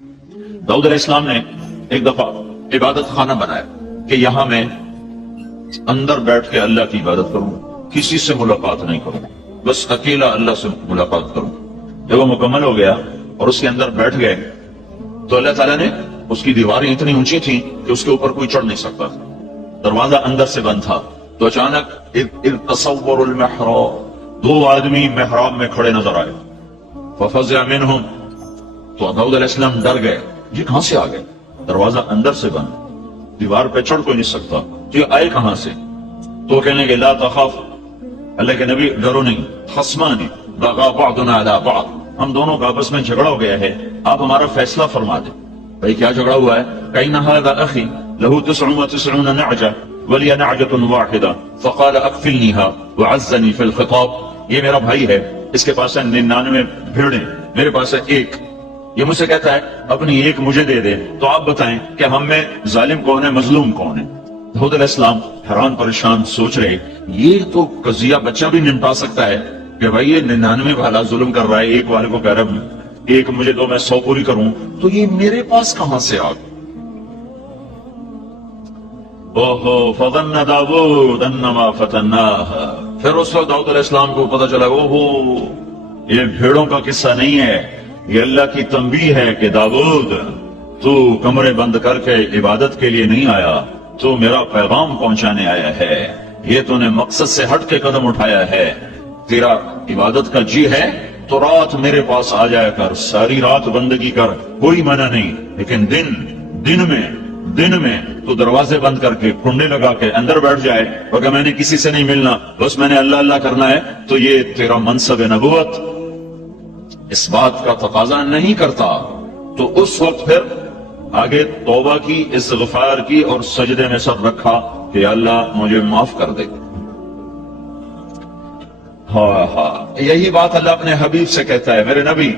داؤد علیہ السلام نے ایک دفعہ عبادت خانہ بنایا کہ یہاں میں اندر بیٹھ کے اللہ کی عبادت کروں، کسی سے ملاقات نہیں کروں، بس اکیلا اللہ سے ملاقات کروں۔ جب وہ مکمل ہو گیا اور اس کے اندر بیٹھ گئے تو اللہ تعالیٰ نے اس کی دیواریں اتنی اونچی تھیں کہ اس کے اوپر کوئی چڑھ نہیں سکتا، دروازہ اندر سے بند تھا۔ تو اچانک تصور المحراب، دو آدمی محراب میں کھڑے نظر آئے، ففزع منہم، تو داؤد علیہ السلام ڈر گئے، یہ کہاں سے آ گئے؟ دروازہ اندر سے بند، دیوار پہ چڑھ کوئی نہیں سکتا، تو یہ آئے کہاں سے؟ تو کہنے لگے لا تخاف، اللہ کے نبی ڈرو نہیں، خصمان بغى بعضنا على بعض، ہم دونوں کا آپس میں جھگڑا ہو گیا ہے، آپ ہمارا فیصلہ فرما دیں۔ بھائی کیا جھگڑا ہوا ہے؟ کإن هذا أخي له 99 نعجة ولي نعجة واحدة فقال أكفلنيها وعزني في الخطاب، یہ میرا بھائی ہے، اس کے پاس ہے 99 بھیڑیں، میرے پاس ہے ایک، یہ مجھ سے کہتا ہے اپنی ایک مجھے دے دے، تو آپ بتائیں کہ ہم میں ظالم کون ہے، مظلوم کون ہے؟ داؤد علیہ السلام حیران پریشان سوچ رہے، یہ تو قضیہ بچہ بھی نمٹا سکتا ہے کہ بھائی یہ 99 والا ظلم کر رہا ہے، ایک والے کو کہہ رہا ہے ایک مجھے دو، میں 100 پوری کروں، تو یہ میرے پاس کہاں سے آ گیا؟ اوہو فظن داؤد انما فتناها، پھر اس وقت داؤد علیہ السلام کو پتہ چلا اوہو یہ بھیڑوں کا قصہ نہیں ہے، یہ اللہ کی تنبیہ ہے کہ داؤد تو کمرے بند کر کے عبادت کے لیے نہیں آیا، تو میرا پیغام پہنچانے آیا ہے، یہ تو نے مقصد سے ہٹ کے قدم اٹھایا ہے، تیرا عبادت کا جی ہے تو رات میرے پاس آ جایا کر، ساری رات بندگی کر، کوئی منع نہیں، لیکن دن میں تو دروازے بند کر کے کنڈے لگا کے اندر بیٹھ جائے، اگر میں نے کسی سے نہیں ملنا، بس میں نے اللہ اللہ کرنا ہے، تو یہ تیرا منصب نبوت اس بات کا تقاضا نہیں کرتا۔ تو اس وقت پھر آگے توبہ کی، استغفار کی اور سجدے میں سر رکھا کہ اللہ مجھے معاف کر دے۔ یہی بات اللہ اپنے حبیب سے کہتا ہے، میرے نبی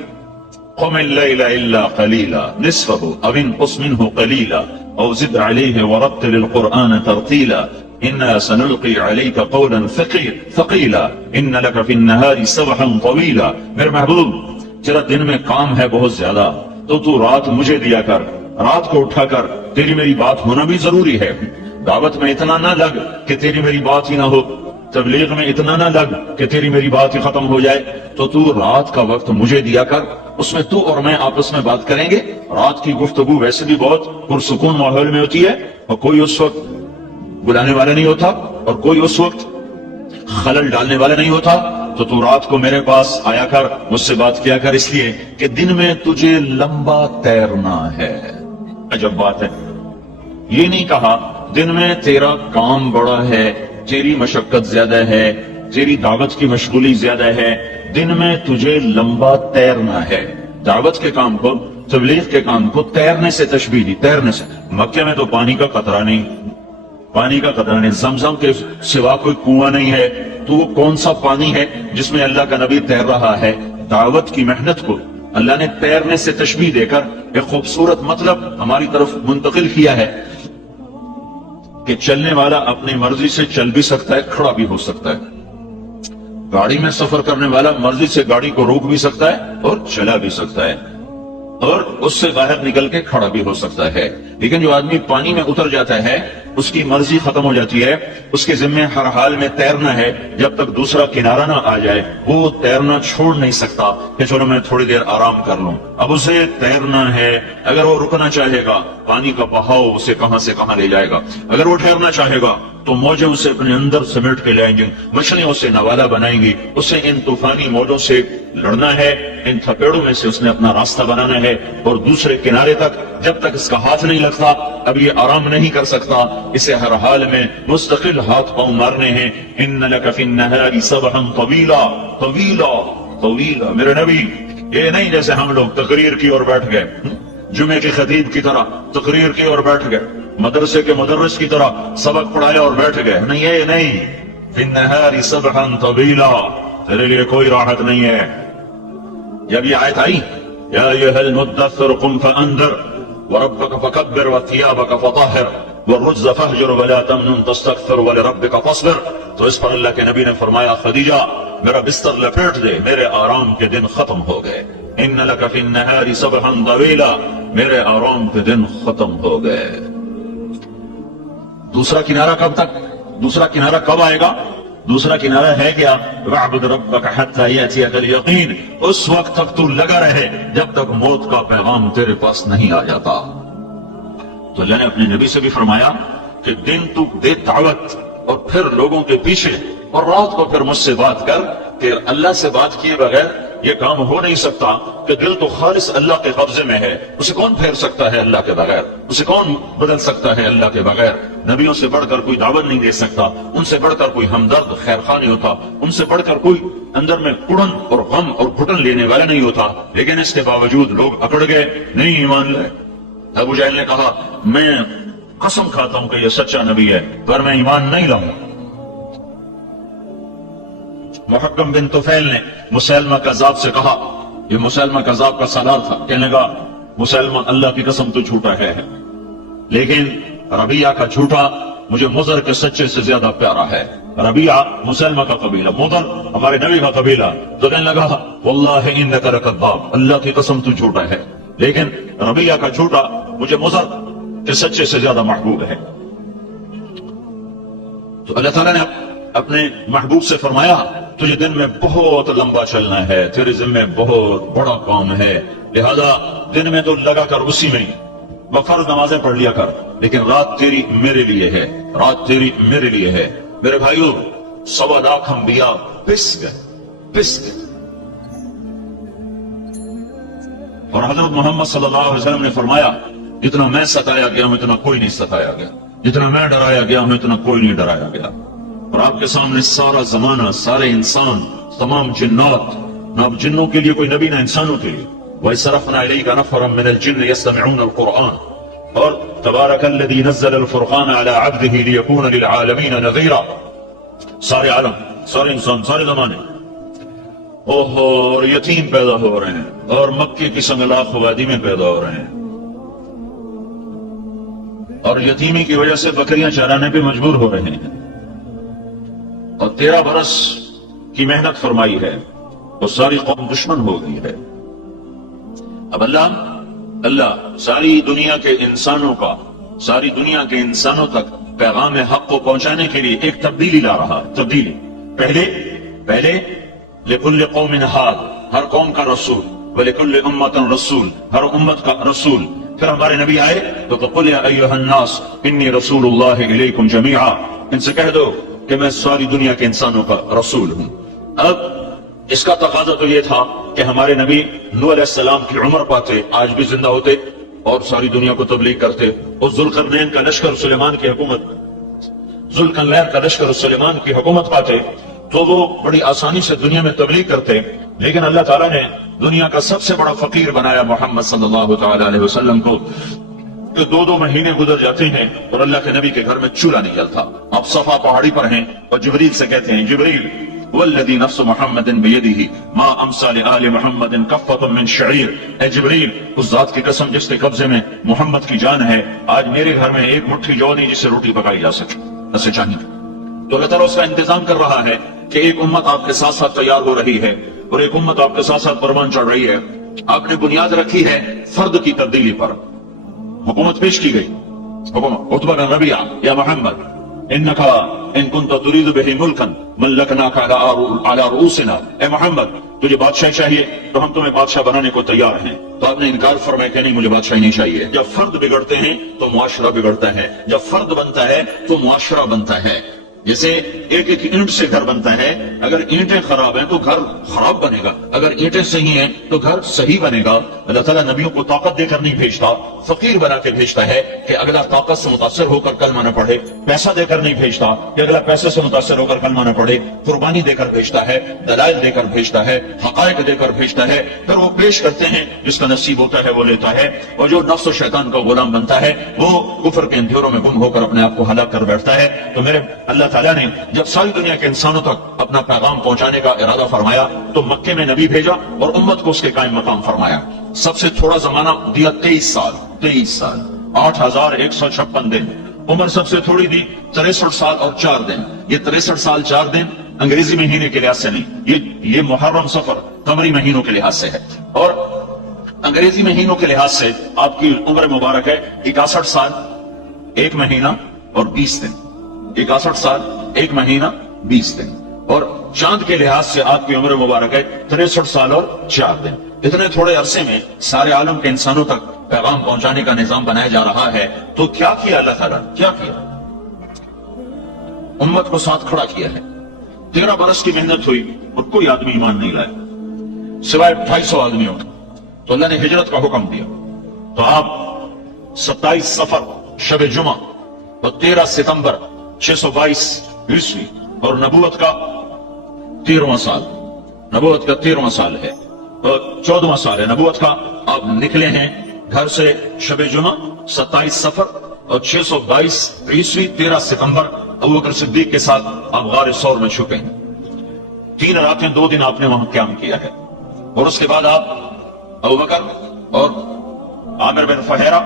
قم اللیل الا قلیلا نصفه او انقص منه قلیلا او زد علیہ ورتل القرآن ترتیلا انا سنلقی علیک قولا ثقیلا ان لک فی النہار سبحا طویلا۔ میرے محبوب جرا دن میں کام ہے بہت زیادہ، تو رات مجھے دیا کر، رات کو اٹھا کر تیری میری بات ہونا بھی ضروری ہے، دعوت میں اتنا نہ لگ کہ تیری میری بات ہی نہ ہو، تبلیغ میں اتنا نہ لگ کہ تیری میری بات ہی ختم ہو جائے، تو رات کا وقت مجھے دیا کر، اس میں تو اور میں آپس میں بات کریں گے۔ رات کی گفتگو ویسے بھی بہت پرسکون ماحول میں ہوتی ہے، اور کوئی اس وقت بلانے والا نہیں ہوتا اور کوئی اس وقت خلل ڈالنے والا نہیں ہوتا، تو رات کو میرے پاس آیا کر، مجھ سے بات کیا کر، اس لیے کہ دن میں تجھے لمبا تیرنا ہے۔ عجب بات ہے، یہ نہیں کہا دن میں تیرا کام بڑا ہے، تیری مشقت زیادہ ہے، تیری دعوت کی مشغولی زیادہ ہے، دن میں تجھے لمبا تیرنا ہے۔ دعوت کے کام کو، تبلیغ کے کام کو تیرنے سے تشبیہ دی، تیرنے سے۔ مکہ میں تو پانی کا قطرہ نہیں، پانی کا قطرہ نہیں، زمزم کے سوا کوئی کنواں نہیں ہے، تو وہ کون سا پانی ہے جس میں اللہ کا نبی تیر رہا ہے؟ دعوت کی محنت کو اللہ نے تیرنے سے تشبیہ دے کر ایک خوبصورت مطلب ہماری طرف منتقل کیا ہے کہ چلنے والا اپنی مرضی سے چل بھی سکتا ہے، کھڑا بھی ہو سکتا ہے، گاڑی میں سفر کرنے والا مرضی سے گاڑی کو روک بھی سکتا ہے اور چلا بھی سکتا ہے، اور اس سے باہر نکل کے کھڑا بھی ہو سکتا ہے، لیکن جو آدمی پانی میں اتر جاتا ہے اس کی مرضی ختم ہو جاتی ہے، اس کے ذمہ ہر حال میں تیرنا ہے، جب تک دوسرا کنارہ نہ آ جائے وہ تیرنا چھوڑ نہیں سکتا کہ چلو میں تھوڑی دیر آرام کر لوں، اب اسے تیرنا ہے۔ اگر وہ رکنا چاہے گا پانی کا بہاؤ اسے کہاں سے کہاں لے جائے گا، اگر وہ ٹھہرنا چاہے گا تو موجیں اسے اپنے اندر سمیٹ کے لائیں گی، مچھلیوں سے نوالا بنائیں گی، اسے ان طوفانی موجوں سے لڑنا ہے، ان تھپیڑوں میں سے اس نے اپنا راستہ بنانا ہے، اور دوسرے کنارے تک جب تک اس کا ہاتھ نہیں لگتا اب یہ آرام نہیں کر سکتا، اسے ہر حال میں مستقل ہاتھ پاؤں مارنے ہیں۔ ان لک فی النہار سبحا طویلا طویلا طویلا، میرے نبی یہ نہیں جیسے ہم لوگ تقریر کی اور بیٹھ گئے، جمعے کے خطیب کی طرح تقریر کی اور بیٹھ گئے، مدرسے کے مدرس کی طرح سبق پڑھایا اور بیٹھ گئے، نہیں یہ نہیں، فی النہار سبحا طویلا، تیرے لیے کوئی راحت نہیں ہے۔ جب یہ آیت آئی یا ایھا المدثر قم فانذر وربک فکبر وثیابک فطہر والرجز فہجر ولا تمنن تستکثر ولربک فاصبر، تو اس پر اللہ کے نبی نے فرمایا خدیجہ میرا بستر لپیٹ دے، میرے آرام کے دن ختم ہو گئے۔ ان لک فی النہار سبحا طویلا، میرے آرام کے دن ختم ہو گئے۔ دوسرا کنارہ کب تک؟ دوسرا کنارہ کب آئے گا؟ دوسرا کنارہ ہے کیا؟ وَاعْبُدْ رَبَّكَ حَتَّى يَأْتِيَكَ الْيَقِينُ، اس وقت تک تو لگا رہے جب تک موت کا پیغام تیرے پاس نہیں آ جاتا۔ تو اللہ نے اپنے نبی سے بھی فرمایا کہ دن تو دے دعوت اور پھر لوگوں کے پیچھے، اور رات کو پھر مجھ سے بات کر، کہ اللہ سے بات کیے بغیر یہ کام ہو نہیں سکتا، کہ دل تو خالص اللہ کے قبضے میں ہے، اسے کون پھیر سکتا ہے اللہ کے بغیر، اسے کون بدل سکتا ہے اللہ کے بغیر۔ نبیوں سے بڑھ کر کوئی دعوت نہیں دے سکتا، ان سے بڑھ کر کوئی ہمدرد خیر خواہ نہیں ہوتا، ان سے بڑھ کر کوئی اندر میں کڑن اور غم اور گھٹن لینے والا نہیں ہوتا، لیکن اس کے باوجود لوگ اکڑ گئے، نہیں ایمان لائے۔ ابو جہل نے کہا میں قسم کھاتا ہوں کہ یہ سچا نبی ہے پر میں ایمان نہیں لاؤں۔ محکم بن طفیل نے مسیلمہ کذاب سے کہا، یہ مسیلمہ کذاب کا سالار تھا، کہنے لگا مسیلمہ اللہ کی قسم تو جھوٹا ہے، لیکن ربیہ کا جھوٹا مجھے مضر کے سچے سے زیادہ پیارا ہے۔ ربیہ مسیلمہ کا قبیلہ، مضر ہمارے نبی کا قبیلہ، تو کہنے لگا واللہ انک لکذاب، اللہ کی قسم تو جھوٹا ہے، لیکن ربیہ کا جھوٹا مجھے مضر کے سچے سے زیادہ محبوب ہے۔ تو اللہ تعالیٰ نے اپنے محبوب سے فرمایا تجھے دن میں بہت لمبا چلنا ہے، تیرے ذمہ بہت بڑا کام ہے، لہذا دن میں تو لگا کر اسی میں فرض نمازیں پڑھ لیا کر، لیکن رات تیری میرے لیے ہے، رات تیری میرے لیے ہے۔ میرے بھائیوں 1.25 لاکھ انبیاء پس گئے، اور حضرت محمد صلی اللہ علیہ وسلم نے فرمایا جتنا میں ستایا گیا ہوں اتنا کوئی نہیں ستایا گیا، جتنا میں ڈرایا گیا ہوں اتنا کوئی نہیں ڈرایا گیا۔ اور آپ کے سامنے سارا زمانہ، سارے انسان، تمام جنات، نہ اب جنوں کے لیے کوئی نبی نہ انسانوں کے لیے۔ وَإِصْرَفْنَا إِلَيْكَ نَفَرًا مِنَ الْجِنِّ يَسْتَمِعُونَ الْقُرْآنَ، اور تبارک الذی نزل الفرقان علی عبدہ لیکون للعالمین نذیرا۔ سارے عالم، سارے انسان، سارے زمانے، اور یتیم پیدا ہو رہے ہیں، اور مکے کی سنگلاخ وادی میں پیدا ہو رہے ہیں، اور یتیمی کی وجہ سے بکریاں چرانے پہ مجبور ہو رہے ہیں، اور 13 برس کی محنت فرمائی ہے اور ساری قوم دشمن ہو گئی ہے۔ اب اللہ ساری دنیا کے انسانوں کا، ساری دنیا کے انسانوں تک پیغام حق کو پہنچانے کے لیے ایک تبدیلی لا رہا۔ تبدیلی پہلے لکل قوم ہاد، ہر قوم کا رسول، ولکل امت رسول، ہر امت کا رسول۔ پھر ہمارے نبی آئے تو قل یا ایھا الناس انی رسول اللہ الیکم جمیعا، ان سے کہہ دو کہ میں ساری دنیا کے انسانوں کا رسول ہوں۔ اب اس کا تقاضا تو یہ تھا کہ ہمارے نبی نوح علیہ السلام کی عمر پاتے، آج بھی زندہ ہوتے اور ساری دنیا کو تبلیغ کرتے، اور ذوالقرنین کا لشکر سلیمان کی حکومت، ذوالقرنین کا لشکر سلیمان کی حکومت پاتے تو وہ بڑی آسانی سے دنیا میں تبلیغ کرتے۔ لیکن اللہ تعالیٰ نے دنیا کا سب سے بڑا فقیر بنایا محمد صلی اللہ تعالی علیہ وسلم کو، کہ 2 مہینے گزر جاتے ہیں اور اللہ کے نبی کے گھر میں چولہا نہیں جلتا۔ آپ صفا پہاڑی پر ہیں اور جبریل سے کہتے ہیں جبریل والذی نفس محمد بیدہ ما امسى لآل محمد کفۃ من شعیر، اے جبریل اس ذات کی قسم جس کے قبضے میں محمد کی جان ہے، آج میرے گھر میں ایک مٹھی جو نہیں جس سے روٹی پکائی جا سکے، اسے چاہیے۔ تو اللہ تعالیٰ اس کا انتظام کر رہا ہے کہ ایک امت آپ کے ساتھ ساتھ تیار ہو رہی ہے اور ایک امت آپ کے ساتھ ساتھ پروان چڑھ رہی ہے۔ آپ نے بنیاد رکھی ہے فرد کی تبدیلی پر، حکومت پیش کی گئی، حکومت عتبہ بن ربیعہ یا محمد انکا ان کنت ترید بہ ملکا ملکناک علی رؤوسنا، اے محمد تجھے بادشاہ چاہیے تو ہم تمہیں بادشاہ بنانے کو تیار ہیں۔ تو آپ نے انکار فرمایا کہ نہیں، مجھے بادشاہی نہیں چاہیے۔ جب فرد بگڑتے ہیں تو معاشرہ بگڑتا ہے، جب فرد بنتا ہے تو معاشرہ بنتا ہے۔ جیسے ایک اینٹ سے گھر بنتا ہے، اگر اینٹیں خراب ہیں تو گھر خراب بنے گا، اگر اینٹیں صحیح ہیں تو گھر صحیح بنے گا۔ اللہ تعالیٰ نبیوں کو طاقت دے کر نہیں بھیجتا، فقیر بنا کے بھیجتا ہے کہ اگلا طاقت سے متاثر ہو کر کلمہ نہ پڑھے، پیسہ دے کر نہیں بھیجتا کہ اگلا پیسے سے متاثر ہو کر کلمہ نہ پڑھے، قربانی دے کر بھیجتا ہے، دلائل دے کر بھیجتا ہے، حقائق دے کر بھیجتا ہے، پھر وہ پیش کرتے ہیں، جس کا نصیب ہوتا ہے وہ لیتا ہے، اور جو نفس و شیطان کا غلام بنتا ہے وہ کفر کے اندھیروں میں گم ہو کر اپنے آپ کو ہلاک کر بیٹھتا ہے۔ تو میرے اللہ تعالیٰ نے جب ساری دنیا کے انسانوں تک اپنا پیغام پہنچانے کا ارادہ فرمایا تو مکے میں نبی بھیجا اور امت کو اس کے قائم مقام فرمایا۔ سب سے تھوڑا زمانہ دیا 23 سال 8156 دن، عمر سب سے تھوڑی دی 63 سال اور 4 دن۔ یہ 63 سال 4 دن انگریزی مہینے کے لحاظ سے نہیں، یہ محرم صفر قمری مہینوں کے لحاظ سے ہے، اور انگریزی مہینوں کے لحاظ سے آپ کی عمر مبارک ہے 61 سال 1 مہینہ اور 20 دن. 61 سال 1 مہینہ 20 دن. اور چاند کے لحاظ سے آپ کی عمر مبارک ہے 63 سال اور 4 دن. اتنے تھوڑے عرصے میں سارے عالم کے انسانوں تک پیغام پہنچانے کا نظام بنایا جا رہا ہے. تو کیا کیا اللہ تعالیٰ؟ کیا کیا؟ امت کو ساتھ کھڑا کیا ہے. 13 برس کی محنت ہوئی اور کوئی آدمی ایمان نہیں لائے سوائے 250 آدمیوں. تو اللہ نے ہجرت کا حکم دیا. تو آپ 27 صفر شب جمعہ اور 13 ستمبر 622 عیسوی اور نبوت کا 13واں سال، نبوت کا 13واں سال ہے اور 14واں سال ہے نبوت کا. آپ نکلے ہیں گھر سے شب جمعہ 27 صفر اور 622 عیسوی 13 ستمبر ابوبکر صدیق کے ساتھ آپ غار ثور میں چھپے ہیں. 3 راتیں 2 دن آپ نے وہاں قیام کیا ہے. اور اس کے بعد آپ ابوبکر اور عامر بن فہیرہ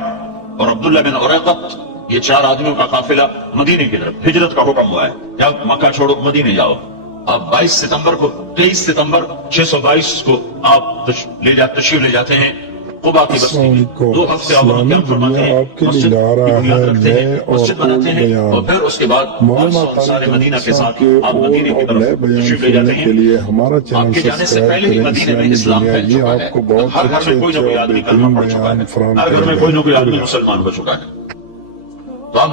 اور عبداللہ بن عریقط، یہ 4 آدمیوں کا قافلہ مدینے کی طرف ہجرت کا حکم ہوا ہے. یا مکہ چھوڑو مدینے جاؤ. آپ 23 ستمبر 622 کو آپ تشریف لے جاتے ہیں قبا کی بستی میں. 2 ہفتے آپ وہاں قیام فرماتے ہیں، مسجد کی بنیاد رکھتے ہیں، مسجد بناتے ہیں اور پھر اس کے بعد 500 انصار مدینہ کے ساتھ آپ مدینے کی طرف تشریف لے جاتے ہیں. آپ کے جانے سے پہلے ہی مدینے میں اسلام پھیل چکا ہے. ہر گھر میں کوئی نہ کوئی آدمی کلمہ پڑھ چکا ہے، ہر گھر میں کوئی نہ کوئی آدمی مسلمان ہو چکا ہے. تو آپ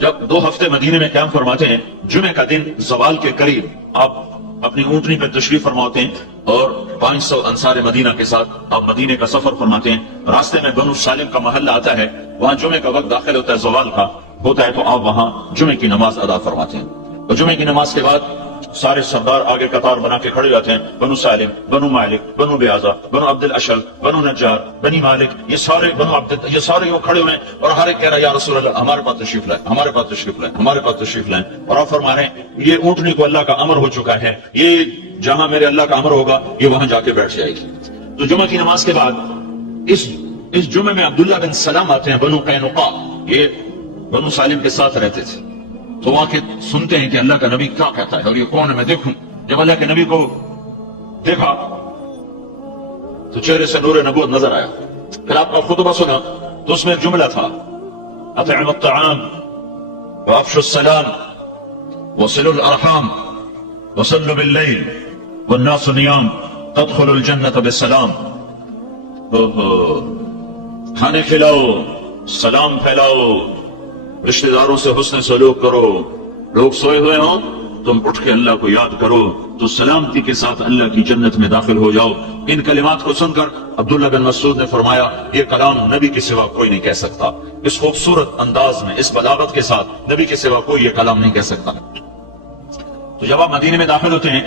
جب 2 ہفتے مدینے میں قیام فرماتے ہیں، جمعے کا دن زوال کے قریب آپ اپنی اونٹنی پر تشریف فرماتے ہیں اور 500 انصار مدینہ کے ساتھ آپ مدینے کا سفر فرماتے ہیں. راستے میں بنو سالم کا محلہ آتا ہے، وہاں جمعے کا وقت داخل ہوتا ہے، زوال کا ہوتا ہے. تو آپ وہاں جمعے کی نماز ادا فرماتے ہیں. اور جمعے کی نماز کے بعد سارے سردار آگے قطار بنا کے کھڑے جاتے ہیں. بنو سالم، بنو مالک، بنو بیازا، بنو عبد الاشل، بنو نجار، بنی مالک، یہ سارے بنو عبد، یہ سارے یوں کھڑے ہوئے ہیں اور ہر ایک کہہ رہا ہے یا رسول اللہ ہمارے پاس تشریف لائیں، ہمارے پاس تشریف لائیں، ہمارے پاس تشریف لائیں. اور آپ فرما رہے ہیں یہ اونٹنی کو اللہ کا امر ہو چکا ہے، یہ جہاں میرے اللہ کا امر ہوگا یہ وہاں جا کے بیٹھ جائے گی. تو جمعہ کی نماز کے بعد اس جمعے میں عبداللہ بن سلام آتے ہیں، بنو قینقاع، یہ بنو سالم کے ساتھ رہتے تھے. تو وہاں کے سنتے ہیں کہ اللہ کا نبی کیا کہتا ہے اور یہ کون ہے میں دیکھوں. جب اللہ کے نبی کو دیکھا تو چہرے سے نور نبوت نظر آیا. پھر آپ کا خطبہ سنا تو اس میں جملہ تھا اطعموا الطعام وافشوا السلام وصلوا الارحام وصلوا باللیل والناس نیام تدخلوا الجنة بالسلام. کھانے کھلاؤ، سلام پھیلاؤ، رشتہ داروں سے حسن سلوک کرو، لوگ سوئے ہوئے ہوں تم اٹھ کے اللہ کو یاد کرو تو سلامتی کے ساتھ اللہ کی جنت میں داخل ہو جاؤ. ان کلمات کو سن کر عبداللہ بن مسعود نے فرمایا یہ کلام نبی کے سوا کوئی نہیں کہہ سکتا. اس خوبصورت انداز میں، اس بلاغت کے ساتھ نبی کے سوا کوئی یہ کلام نہیں کہہ سکتا. تو جب آپ مدینے میں داخل ہوتے ہیں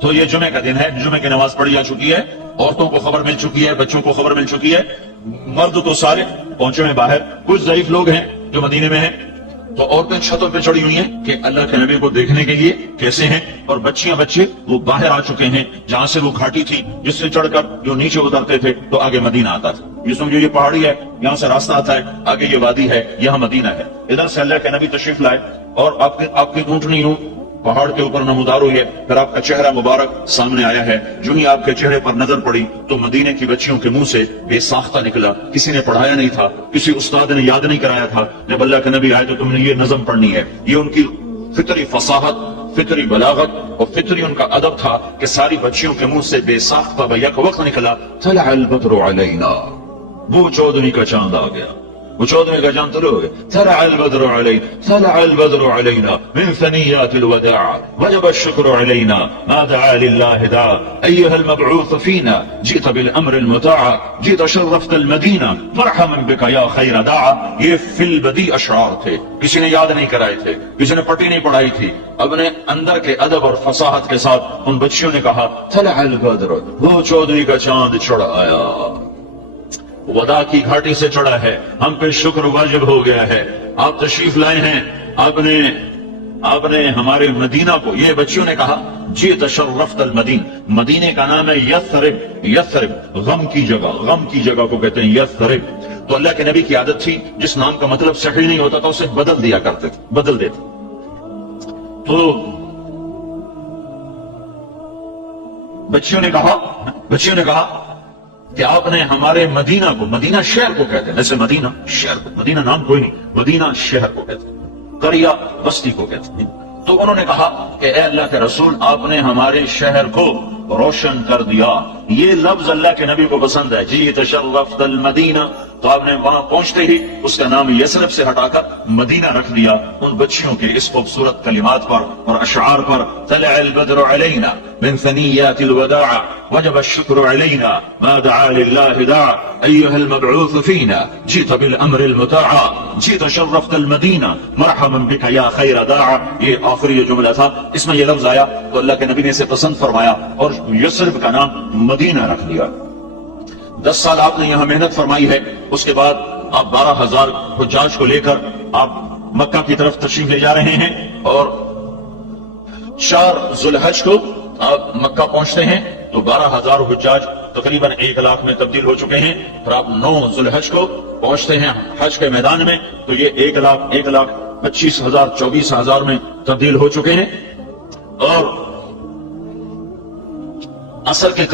تو یہ جمعے کا دن ہے، جمعے کی نماز پڑھی جا چکی ہے، عورتوں کو خبر مل چکی ہے، بچوں کو خبر مل چکی ہے. مرد تو سارے پہنچے ہیں باہر، کچھ ضعیف لوگ ہیں جو مدینے میں ہیں. تو عورتیں چھتوں پہ چڑھی ہوئی ہیں کہ اللہ کے نبی کو دیکھنے کے لیے کیسے ہیں. اور بچیاں بچے وہ باہر آ چکے ہیں جہاں سے وہ گھاٹی تھی جس سے چڑھ کر جو نیچے اترتے تھے تو آگے مدینہ آتا تھا. یہ سمجھو یہ پہاڑی ہے، یہاں سے راستہ آتا ہے، آگے یہ وادی ہے، یہاں مدینہ ہے. ادھر سے اللہ کے نبی تشریف لائے اور آپ کی اونٹنی یوں پہاڑ کے اوپر نمودار ہوئی ہے. پھر آپ کا چہرہ مبارک سامنے آیا ہے. جو ہی آپ کے چہرے پر نظر پڑی تو مدینے کی بچیوں کے منہ سے بے ساختہ نکلا. کسی نے پڑھایا نہیں تھا، کسی استاد نے یاد نہیں کرایا تھا. جب اللہ کے نبی آئے تو تم نے یہ نظم پڑھنی ہے. یہ ان کی فطری فصاحت، فطری بلاغت اور فطری ان کا ادب تھا کہ ساری بچیوں کے منہ سے بے ساختہ بیک وقت نکلا طلع البدر علینا، وہ 14ویں کا چاند آ گیا، وہ 14ویں کا چاند طلوع ہو گیا. طلع البدر علینا، طلع البدر علینا من ثنیات الوداع وجب الشکر علینا ما دعا للہ داع ایها المبعوث فینا جئت بالامر المطاع جئت شرفت المدینہ مرحبا بک یا خیر داع. یہ فی البدیع اشعار تھے، کسی نے یاد نہیں کرائے تھے، کسی نے پٹی نہیں پڑھائی تھی. اپنے اندر کے ادب اور فصاحت کے ساتھ ان بچیوں نے کہا طلع البدر، وہ 14ویں کا چاند چڑھ آیا، ودا کی گھاٹی سے چڑھا ہے، ہم پہ شکر واجب ہو گیا ہے. آپ تشریف لائے ہیں، آپ نے ہمارے مدینہ کو، یہ بچیوں نے کہا جئت شرفت المدین، مدینے کا نام ہے یثرب. یثرب غم کی جگہ، غم کی جگہ کو کہتے ہیں یثرب. تو اللہ کے نبی کی عادت تھی جس نام کا مطلب صحیح نہیں ہوتا تھا اسے بدل دیا کرتے تھے، بدل دیتے. تو بچیوں نے کہا کہ آپ نے ہمارے مدینہ کو، مدینہ شہر کو کہتے ہیں، جیسے مدینہ شہر کو، مدینہ نام کوئی نہیں، مدینہ شہر کو کہتے ہیں، قریہ بستی کو کہتے ہیں. تو انہوں نے کہا کہ اے اللہ کے رسول، آپ نے ہمارے شہر کو روشن کر دیا. یہ لفظ اللہ کے نبی کو پسند ہے، جی تشرفت المدینہ. تو آپ نے وہاں پہنچتے ہی اس کا نام یثرب سے ہٹا کر مدینہ رکھ دیا ان بچیوں کے اس خوبصورت کلمات پر اور اشعار پر. طلع البدر علینا من ثنیات الوداع وجب الشکر علینا ما دعا للہ داع ایها المبعوث فینا جیت بالامر المطاع جیت شرفت المدینہ مرحبا بک یا خیر داع. یہ آخری جملہ تھا، اس میں یہ لفظ آیا تو اللہ کے نبی نے اسے پسند فرمایا اور یثرب کا نام مدینہ رکھ دیا. 10 سال آپ نے یہاں محنت فرمائی ہے. اس کے بعد آپ 12,000 حجاج کو لے کر آپ مکہ کی طرف تشریف لے جا رہے ہیں اور 4 ذوالحج کو آپ مکہ پہنچتے ہیں تو 12,000 حجاج تقریباً 1 لاکھ میں تبدیل ہو چکے ہیں. پھر آپ 9 ذوالحج کو پہنچتے ہیں حج کے میدان میں تو یہ 1,25,000 24,000 میں تبدیل ہو چکے ہیں. اور عصر کے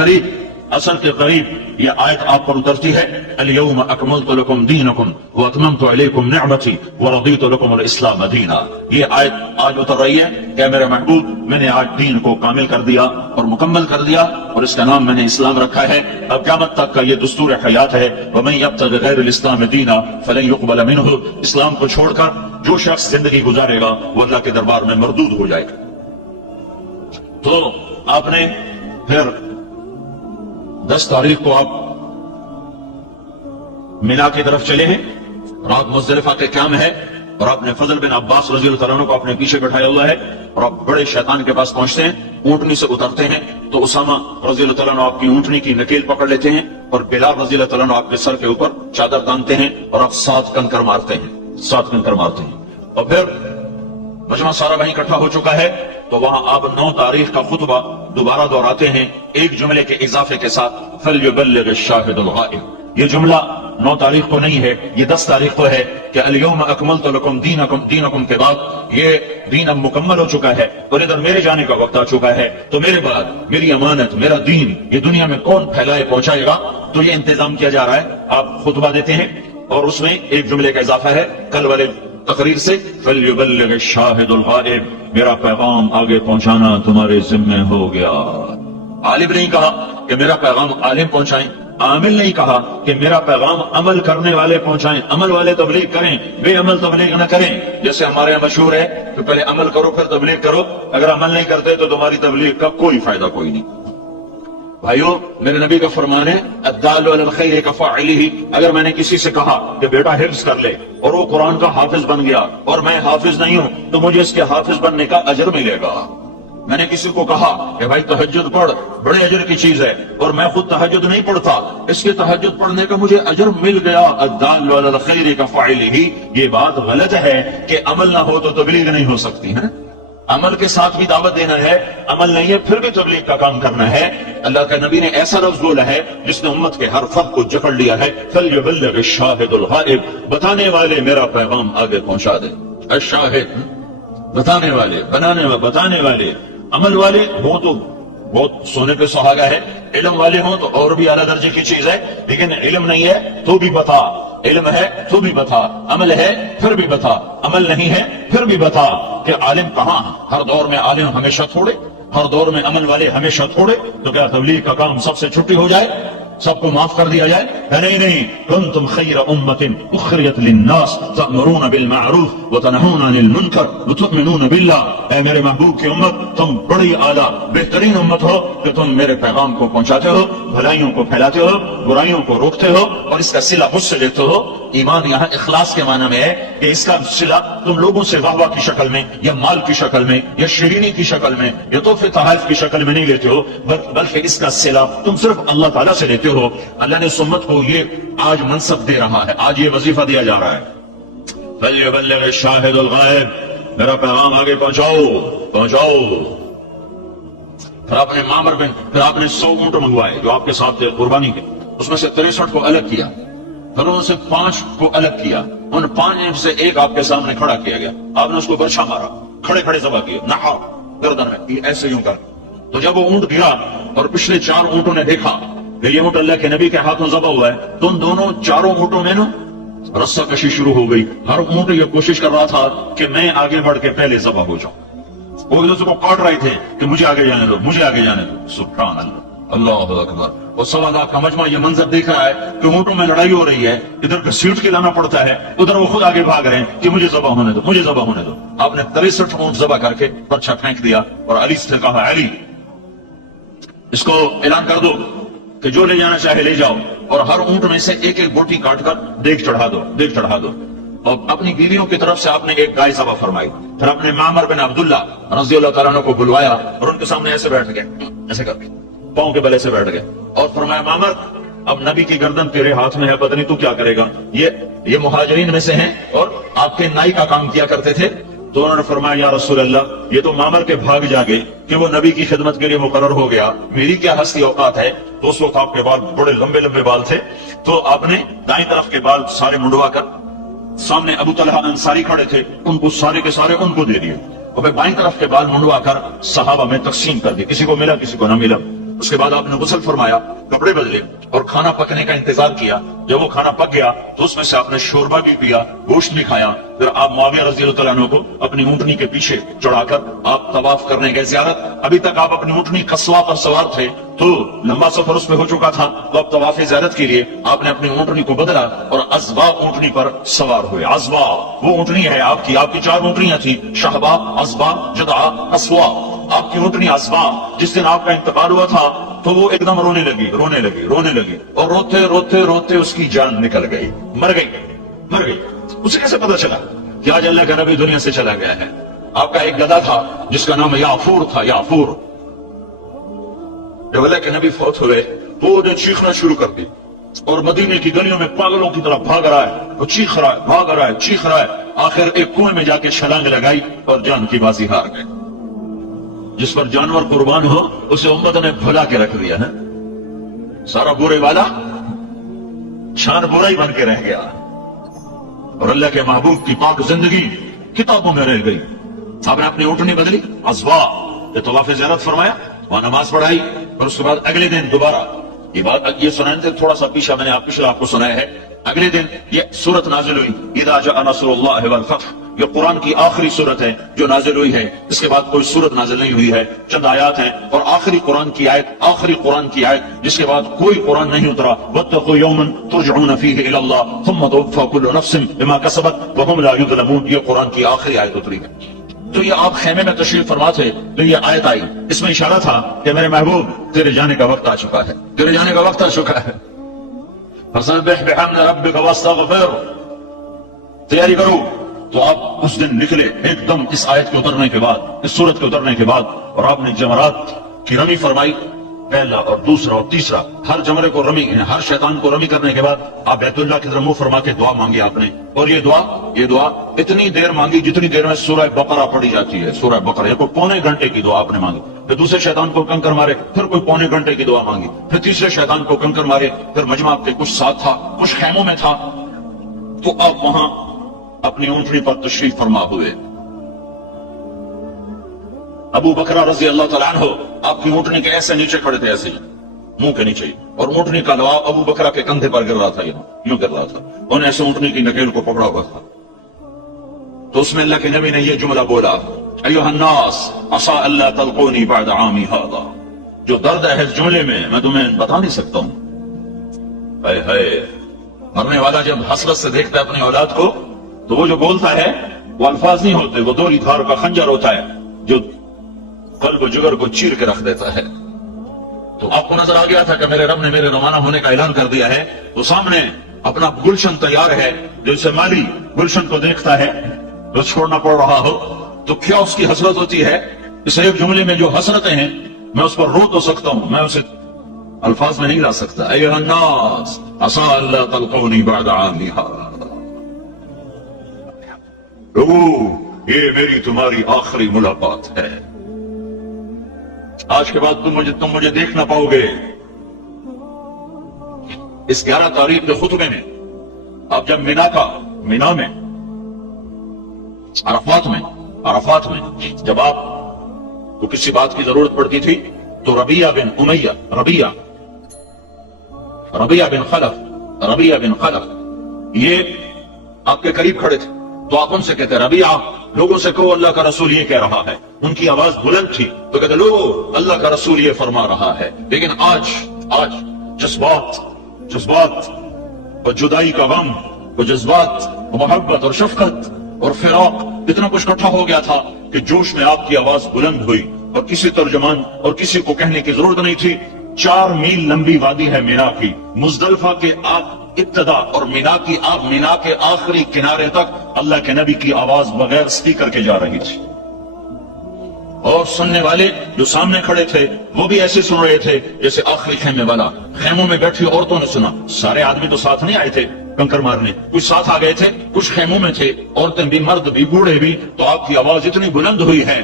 قریب یہ آیت آپ پر اترتی ہے، الیوم اکملت لکم دینکم واتممت علیکم نعمتی ورضیت لکم الاسلام دینا. یہ آیت آج اتر رہی ہے کہ میرے محبوب، میں نے آج دین کو کامل کر دیا اور مکمل کر دیا اور اس کا نام میں نے اسلام رکھا ہے. اب قیامت تک کا یہ دستور حیات ہے. ومن یبتغ غیر الاسلام دینا فلن یقبل منہ. اسلام کو چھوڑ کر جو شخص زندگی گزارے گا وہ اللہ کے دربار میں مردود ہو جائے گا. تو آپ نے پھر 10 تاریخ کو آپ مینا کی طرف چلے ہیں، رات مزدلفہ کے قیام ہے اور آپ نے فضل بن عباس رضی اللہ عنہ کو اپنے پیچھے بٹھایا ہوا ہے اور آپ بڑے شیطان کے پاس پہنچتے ہیں. اونٹنی سے اترتے ہیں تو اسامہ رضی اللہ عنہ آپ کی اونٹنی کی نکیل پکڑ لیتے ہیں اور بلال رضی اللہ عنہ آپ کے سر کے اوپر چادر باندھتے ہیں اور آپ 7 کنکر مارتے ہیں. اور پھر مجمع سارا وہیں اکٹھا ہو چکا ہے تو وہاں آپ 9 تاریخ کا خطبہ دوبارہ دہراتے ہیں ایک جملے کے اضافے کے ساتھ، فَلْيُبَلِّغِ الشَّاهِدُ الْغَائِبُ. یہ جملہ 9 تاریخ کو نہیں ہے، یہ 10 تاریخ کو ہے کہ الیوم اکملت لکم دینکم کے بعد یہ دین اب مکمل ہو چکا ہے اور ادھر میرے جانے کا وقت آ چکا ہے. تو میرے بعد میری امانت، میرا دین یہ دنیا میں کون پھیلائے پہنچائے گا؟ تو یہ انتظام کیا جا رہا ہے. آپ خطبہ دیتے ہیں اور اس میں ایک جملے کا اضافہ ہے کل والے تقریر سے، فَلْيُبَلِّغِ الشَّاهِدُ الْغَائِبُ. میرا پیغام آگے پہنچانا تمہارے ذمہ ہو گیا. عالم نہیں کہا کہ میرا پیغام عالم پہنچائیں، عامل نہیں کہا کہ میرا پیغام عمل کرنے والے پہنچائیں. عمل والے تبلیغ کریں، بے عمل تبلیغ نہ کریں. جیسے ہمارے یہاں مشہور ہے کہ پہلے عمل کرو پھر تبلیغ کرو. اگر عمل نہیں کرتے تو تمہاری تبلیغ کا کوئی فائدہ کوئی نہیں. بھائیو، میرے نبی کا فرمان ہے الدال علی الخیر کفاعلہ. اگر میں نے کسی سے کہا کہ بیٹا حفظ کر لے اور وہ قرآن کا حافظ بن گیا اور میں حافظ نہیں ہوں تو مجھے اس کے حافظ بننے کا اجر ملے گا. میں نے کسی کو کہا کہ بھائی تہجد پڑھ، بڑے اجر کی چیز ہے، اور میں خود تہجد نہیں پڑھتا، اس کے تہجد پڑھنے کا مجھے اجر مل گیا. الدال علی الخیر کفاعلہ. یہ بات غلط ہے کہ عمل نہ ہو تو تبلیغ نہیں ہو سکتی ہے. عمل کے ساتھ بھی دعوت دینا ہے، عمل نہیں ہے پھر بھی تبلیغ کا کام کرنا ہے. اللہ کا نبی نے ایسا لفظ بولا ہے جس نے امت کے ہر فرد کو جکڑ لیا ہے، فَلْيُبَلِّغِ الشَّاهِدُ الْغَائِبُ. بتانے والے میرا پیغام آگے پہنچا دے. الشاہد، بتانے والے، بتانے والے. عمل والے ہوں تو بہت سونے پہ سہاگا ہے، علم والے ہوں تو اور بھی اعلیٰ درجے کی چیز ہے. لیکن علم نہیں ہے تو بھی بتا، علم ہے تو بھی بتا، عمل ہے پھر بھی بتا، عمل نہیں ہے پھر بھی بتا. کہ عالم کہاں؟ ہر دور میں عالم ہمیشہ تھوڑے، ہر دور میں عمل والے ہمیشہ تھوڑے. تو کیا تبلیغ کا کام سب سے چھٹی ہو جائے، سب کو معاف کر دیا جائے؟ نہیں. کنتم خیر امت اخرجت للناس تأمرون بالمعروف وتنہون عن المنکر وتؤمنون باللہ. اے میرے محبوب کی امت، تم بڑی اعلیٰ بہترین امت ہو کہ تم میرے پیغام کو پہنچاتے ہو، بھلائیوں کو پھیلاتے ہو، برائیوں کو روکتے ہو اور اس کا صلہ مجھ سے لیتے ہو. ایمان یہاں اخلاص کے معنی میں ہے کہ اس کا صلہ تم لوگوں سے واہ کی شکل میں یا مال کی شکل میں یا شیرینی کی شکل میں یا تحفے تحائف کی شکل میں نہیں لیتے ہو، بلکہ اس کا صلہ تم صرف اللہ تعالیٰ سے لیتے ہو. اللہ نے امت کو یہ آج منصب دے رہا ہے، آج یہ وظیفہ دیا جا رہا ہے. فَلْيُبَلِّغِ الشَّاهِدُ الْغَائِبُ. میرا پیغام آگے پہنچاؤ. پھر آپ نے 100 اونٹ منگوائے جو آپ کے ساتھ تھے قربانی کے. اس میں سے 63 کو الگ کیا، پھر ان سے 5 کو الگ کیا. ان 5 میں سے ایک آپ کے سامنے کھڑا کیا گیا. آپ نے اس کو برچھا مارا، کھڑے ذبح کیے، گردن میں ایسے یوں کر. تو جب وہ اونٹ گرا اور پچھلے 4 اونٹوں نے دیکھا کہ یہ اونٹ اللہ کے نبی کے ہاتھوں ذبح ہوا ہے، تو ان دونوں چاروں اونٹوں میں نا رسہ کشی شروع ہو گئی. ہر اونٹ یہ کوشش کر رہا تھا کہ میں آگے بڑھ کے پہلے ذبح ہو جاؤں. وہ ایک دوسرے کو کاٹ رہے تھے کہ مجھے آگے جانے دو، مجھے آگے جانے دو. سبحان اللہ، اللہ اکبر. اور 1.25 کا مجمع یہ منظر دیکھ رہا ہے کہ اونٹوں میں لڑائی ہو رہی ہے، ادھر کا سیٹ کے لانا پڑتا ہے، ادھر وہ خود آگے بھاگ رہے ہیں کہ مجھے ذبح ہونے دو، مجھے ذبح ہونے دو. آپ نے 63 اونٹ ذبح کر کے پرچہ پھینک دیا اور علی سے کہا علی اس کو اعلان کر دو کہ جو لے جانا چاہے لے جاؤ، اور ہر اونٹ میں سے ایک ایک بوٹی کاٹ کر دیکھ چڑھا دو، دیکھ چڑھا دو. اور اپنی بیویوں کی طرف سے آپ نے ایک گائے ذبح فرمائی. پھر آپ نے معمر بن عبداللہ رضی اللہ تعالیٰ عنہ کو بلوایا اور ان کے سامنے ایسے بیٹھ گئے، ایسے کر کے پاؤں کے بلے سے بیٹھ گئے اور فرمایا معمر اب نبی کی گردن تیرے ہاتھ میں ہے، پتہ نہیں تو کیا کرے گا. یہ مہاجرین میں سے ہیں اور آپ کے نائی کا کام کیا کرتے تھے. تو انہوں نے فرمایا یا رسول اللہ یہ تو معمر کے بھاگ جاگے کہ وہ نبی کی خدمت کے لیے مقرر ہو گیا، میری کیا ہستی اوقات ہے. تو اس وقت آپ کے بال بڑے لمبے لمبے بال تھے، تو آپ نے دائیں طرف کے بال سارے منڈوا کر، سامنے ابو طلحہ انصاری کھڑے تھے، ان کو سارے کے سارے ان کو دے دیے، اور بائیں طرف کے بال منڈوا کر صحابہ میں تقسیم کر دی، کسی کو ملا کسی کو نہ ملا. اس کے بعد آپ نے غسل فرمایا، کپڑے بدلے اور کھانا پکنے کا انتظار کیا. جب وہ کھانا پک گیا تو اس میں سے آپ نے شوربہ بھی پیا، گوشت بھی کھایا. پھر آپ معاویہ رضی اللہ تعالیٰ عنہ کو اپنی اونٹنی کے پیچھے چڑھا کر آپ طواف کرنے گئے زیارت. ابھی تک آپ اپنی اونٹنی قصوہ پر سوار تھے، تو لمبا سفر اس پہ ہو چکا تھا، تو اب طواف زیارت کے لیے آپ نے اپنی اونٹنی کو بدلا اور عزبا اونٹنی پر سوار ہوئے. عزبا وہ اونٹنی ہے آپ کی 4 اونٹنیاں تھیں، شہبا، عزبا، جدعا، اسوا. آپ کی اونٹنی عزبا جس دن آپ کا انتقال ہوا تھا تو وہ ایک دم رونے لگی اور روتے روتے روتے اس کی جان نکل گئی، مر گئی. اسے کیسے پتا چلا کہ آج اللہ کا نبی دنیا سے چلا گیا ہے؟ آپ کا ایک گدھا تھا جس کا نام یافور تھا. یافور جب اللہ کے نبی فوت ہوئے تو وہ نے چیخنا شروع کر دی اور مدینے کی گلیوں میں پاگلوں کی طرح بھاگ رہا ہے، وہ چیخ رہا ہے، بھاگ رہا ہے، چیخ رہا ہے. آخر ایک کنویں میں جا کے چھلانگ لگائی اور جان کی بازی ہار گئے. جس پر جانور قربان ہو اسے امت نے بھلا کے رکھ دیا ہے. سارا برے والا شان برا ہی بن کے رہ گیا اور اللہ کے محبوب کی پاک زندگی کتابوں میں رہ گئی. آپ نے اپنی اونٹنی بدلی، عزوا یہ طواف زیارت فرمایا، وہاں نماز پڑھائی، اور اس کے بعد اگلے دن دوبارہ یہ سنائے تھے تھوڑا سا پیچھا، میں نے پچھلا آپ کو سنایا ہے. اگلے دن یہ سورت نازل ہوئی، اذا جاء نصر اللہ والفتح. یہ قرآن کی آخری سورت ہے جو نازل ہوئی ہے، اس کے بعد کوئی سورت نازل نہیں ہوئی ہے، چند آیات ہیں اور آخری قرآن کی آیت جس کے بعد کوئی قرآن نہیں اترا. واتقوا یوما ترجعون فیہ الی اللہ ثم توفی کل نفس بما کسبت وہم لا یظلمون. یہ قرآن کی آخری آیت اتری ہے. تو یہ آپ خیمے میں تشریف فرما تھے تو یہ آیت آئی، اس میں اشارہ تھا کہ میرے محبوب تیرے جانے کا وقت آ چکا ہے، فسبح بحمد ربک واستغفر. تیاری کرو. تو آپ اس دن نکلے ایک دم اس آیت کے اترنے کے بعد، اس سورت کے اترنے کے بعد، اور آپ نے جمرات کی رمی فرمائی، پہلا اور دوسرا اور تیسرا، ہر جمرے کو رمی، ہر شیطان کو رمی کرنے کے بعد آپ بیت اللہ کی طرف منہ فرما کے دعا مانگی آپ نے. اور یہ دعا اتنی دیر مانگی جتنی دیر میں سورہ بقرہ پڑھی جاتی ہے. سورہ بقرہ یہ کوئی پونے گھنٹے کی دعا آپ نے مانگی. پھر دوسرے شیطان کو کنکر مارے، پھر کوئی پونے گھنٹے کی دعا مانگی، پھر تیسرے شیطان کو کنکر مارے، پھر مجمع آپ کے کچھ ساتھ تھا، کچھ خیموں میں تھا. تو آپ وہاں اپنی اونٹنی پر تشریف فرما ہوئے. ابو بکر رضی اللہ تعالیٰ عنہ آپ کی اونٹنی کے ایسے نیچے کھڑے تھے، ایسے منہ کے نیچے، اور اونٹنی کا لواء ابو بکر کے کندھے پر گر رہا تھا، یوں گر رہا تھا، انہیں ایسے اونٹنی کی نکیل کو پکڑا ہوا تھا. تو اس میں اللہ کے نبی نے یہ جملہ بولا، ایھا الناس عسى الا تلقوني بعد عامی هذا. جو درد ہے اس جملے میں تمہیں بتا نہیں سکتا ہوں. مرنے والا جب حسرت سے دیکھتا ہے اپنی اولاد کو تو وہ جو بولتا ہے وہ الفاظ نہیں ہوتے، وہ دوری دھار کا خنجر ہوتا ہے جو قلب و جگر کو چیر کے رکھ دیتا ہے. تو آپ کو نظر آ گیا تھا کہ میرے رب نے میرے روانہ ہونے کا اعلان کر دیا ہے. وہ سامنے اپنا گلشن تیار ہے، جو اسے مالی گلشن کو دیکھتا ہے تو چھوڑنا پڑ رہا ہو تو کیا اس کی حسرت ہوتی ہے. اس ایک جملے میں جو حسرتیں ہیں میں اس پر رو تو سکتا ہوں، میں اسے الفاظ میں نہیں لا سکتا. ایھا الناس عسى الا تلقوني بعد عامی هذا. یہ میری تمہاری آخری ملاقات ہے. آج کے بعد تم مجھے دیکھ نہ پاؤ گے. اس 11 تاریخ کے خطبے میں اب جب مینا میں عرفات میں جب آپ کو کسی بات کی ضرورت پڑتی تھی تو ربیہ ربیہ بن خلف یہ آپ کے قریب کھڑے تھے، تو آپ ان سے کہتے ربیہ لوگوں سے کہو اللہ کا رسول یہ کہہ رہا ہے. ان کی آواز بلند تھی تو کہتے لو اللہ کا رسول یہ فرما رہا ہے. لیکن آج جذبات اور جدائی کا غم، وہ جذبات اور محبت اور شفقت اور فراق اتنا کچھ اکٹھا ہو گیا تھا کہ جوش میں آپ کی آواز بلند ہوئی، اور کسی ترجمان اور کسی کو کہنے کی ضرورت نہیں تھی. 4 میل لمبی وادی ہے مینا کی، مزدلفہ کے آپ ابتدا اور مینا کے آخری کنارے تک اللہ کے نبی کی آواز بغیر سپیکر کے جا رہی تھی. اور سننے والے جو سامنے کھڑے تھے وہ بھی ایسے سن رہے تھے جیسے آخری خیمے والا. خیموں میں بیٹھی عورتوں نے سنا، سارے آدمی تو ساتھ نہیں آئے تھے کنکر مارنے، کچھ ساتھ آ گئے تھے، کچھ خیموں میں تھے، عورتیں بھی مرد بھی بوڑھے بھی. تو آپ کی آواز اتنی بلند ہوئی ہے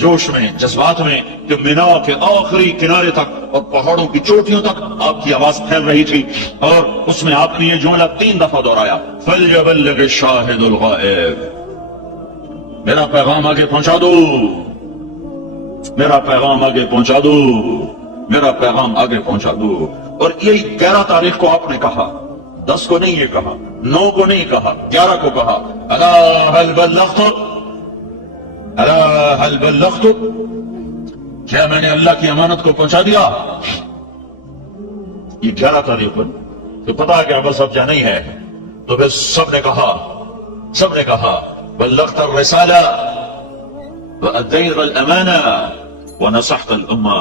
جوش میں، جذبات میں، کہ مینا کے آخری کنارے تک اور پہاڑوں کی چوٹیوں تک آپ کی آواز پھیل رہی تھی. اور اس میں آپ نے یہ جملہ 3 دفعہ دہرایا، فَلْيَبَلِّغِ الشَّاهِدُ الْغَائِبُ، میرا پیغام آگے پہنچا دو، میرا پیغام آگے پہنچا دو، میرا پیغام آگے پہنچا دو. اور یہی 11 تاریخ کو آپ نے کہا، 10 کو نہیں یہ کہا، 9 کو نہیں کہا، 11 کو کہا، الا هل بلغت، الا هل بلغت، کیا میں نے اللہ کی امانت کو پہنچا دیا؟ یہ 11 تاریخ پر تو پتا ہے کہ بس اب جانا ہی ہے. تو پھر سب نے کہا بلغت الرسالہ وأديت الأمانة ونصحت الأمة.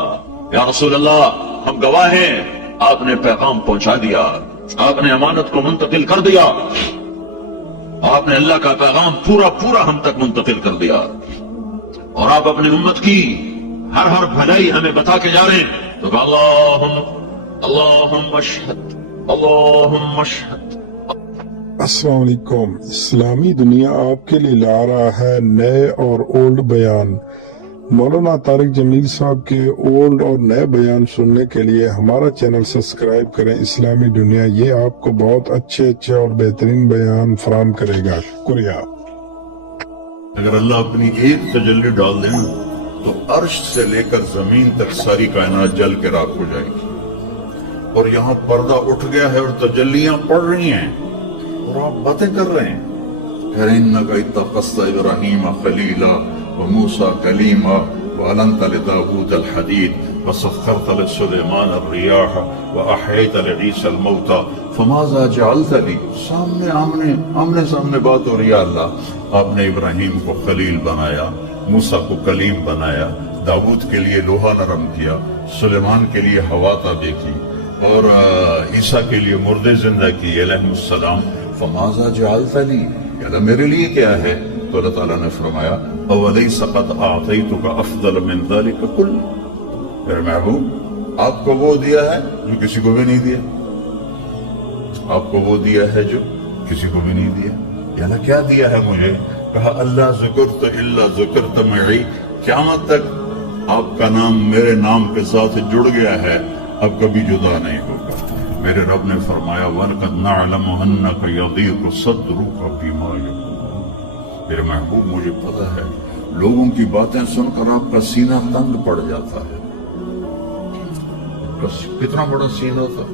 یا رسول اللہ ہم گواہ ہیں، آپ نے پیغام پہنچا دیا، آپ نے امانت کو منتقل کر دیا، آپ نے اللہ کا پیغام پورا ہم تک منتقل کر دیا، اور آپ اپنی امت کی ہر بھلائی ہمیں بتا کے جا رہے ہیں. تو اللہم اشہد، اللہم اشہد. السلام علیکم. اسلامی دنیا آپ کے لیے لا رہا ہے نئے اور اولڈ بیان. مولانا طارق جمیل صاحب کے اولڈ اور نئے بیان سننے کے لیے ہمارا چینل سبسکرائب کریں اسلامی دنیا. یہ آپ کو بہت اچھے اور بہترین بیان فراہم کرے گا. شکریہ. اگر اللہ اپنی ایک تجلی ڈال دیں تو عرش سے لے کر زمین تک ساری کائنات جل کے راکھ ہو جائے گی. اور یہاں پردہ اٹھ گیا ہے اور تجلیاں پڑ رہی ہیں اور آپ باتیں کر رہے ہیں. اِنَّكَ اتَّخَذْتَ إِبْرَاهِيمَ خَلِيلًا وَمُوسَىٰ كَلِيمًا وَأَلَنْتَ لِدَاوُودَ الْحَدِيدَ وَسَخَّرْتَ لِسُلَيْمَانَ الرِّيَاحَ وَأَحْيَيْتَ لِعِيسَى الْمَوْتَىٰ فَمَاذَا جَعَلْتَ لِي. آمنے سامنے بات ہو رہی ہے. اللہ آپ نے ابراہیم کو خلیل بنایا، موسیٰ کو کلیم بنایا، داؤد کے لیے لوہا نرم کیا، سلیمان کے لیے ہوا تابع کی، اور عیسیٰ کے لیے مردے زندہ کی علیہ السلام. فماذا جعلت لی، اللہ میرے لیے کیا ہے؟ تو اللہ تعالیٰ نے فرمایا اولیس قد اعطیتک افضل من ذلک کل. میرے محبوب آپ کو وہ دیا ہے جو کسی کو بھی نہیں دیا، آپ کو وہ دیا ہے جو کسی کو بھی نہیں دیا. یا اللہ کیا دیا ہے مجھے؟ کہا اللہ ذکرت الا ذکرت معی، قیامت تک آپ کا نام میرے نام کے ساتھ جڑ گیا ہے، اب کبھی جدا نہیں ہوگا. میرے رب نے فرمایا وَلَقَدْ نَعْلَمُ أَنَّكَ يَضِيقُ صَدْرُكَ بِمَا يَقُولُونَ. میرے محبوب مجھے پتہ ہے لوگوں کی باتیں سن کر آپ کا سینہ تنگ پڑ جاتا ہے. کتنا بڑا سینہ تھا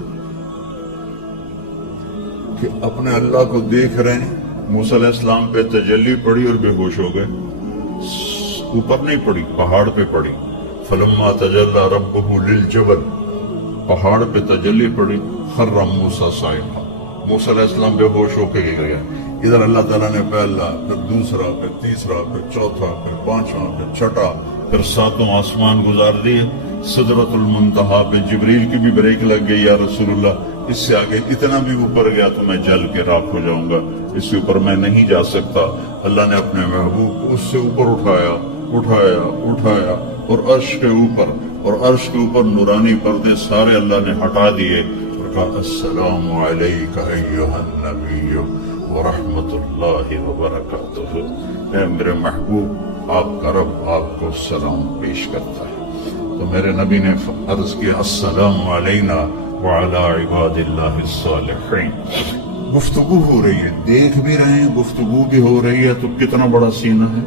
کہ اپنے اللہ کو دیکھ رہے ہیں. موسیٰ علیہ السلام پہ تجلی پڑی اور بے ہوش ہو گئے. اوپر نہیں پڑی، پہاڑ پہ پڑی. فلما تجلی ربہ للجبل، پہاڑ پہ تجلی پڑی. خر موسیٰ صاعقا، موسیٰ علیہ السلام بے ہوش ہو کے گیا. ادھر اللہ تعالیٰ نے پہلا، پھر دوسرا، پھر تیسرا، پھر چوتھا، پھر پانچواں، پھر چھٹا، پھر 7 آسمان گزار دیے. سدرۃ المنتہا پہ جبریل کی بھی بریک لگ گئی. یا رسول اللہ اس سے آگے اتنا بھی اوپر گیا تو میں جل کے راکھ ہو جاؤں گا، اس سے اوپر میں نہیں جا سکتا. اللہ نے اپنے محبوب کو اس سے اوپر اٹھایا اور عرش کے اوپر، اور عرش کے اوپر نورانی پردے سارے اللہ نے ہٹا دیے اور کہا السلام علیک ایھا النبی ورحمۃ اللہ وبرکاتہ. اے میرے محبوب آپ کا رب آپ کو سلام پیش کرتا ہے. تو میرے نبی نے عرض کیا السلام علینا وعلی عباد اللہ الصالحین. گفتگو ہو رہی ہے، دیکھ بھی رہے ہیں، گفتگو بھی ہو رہی ہے، تو کتنا بڑا سینہ ہے.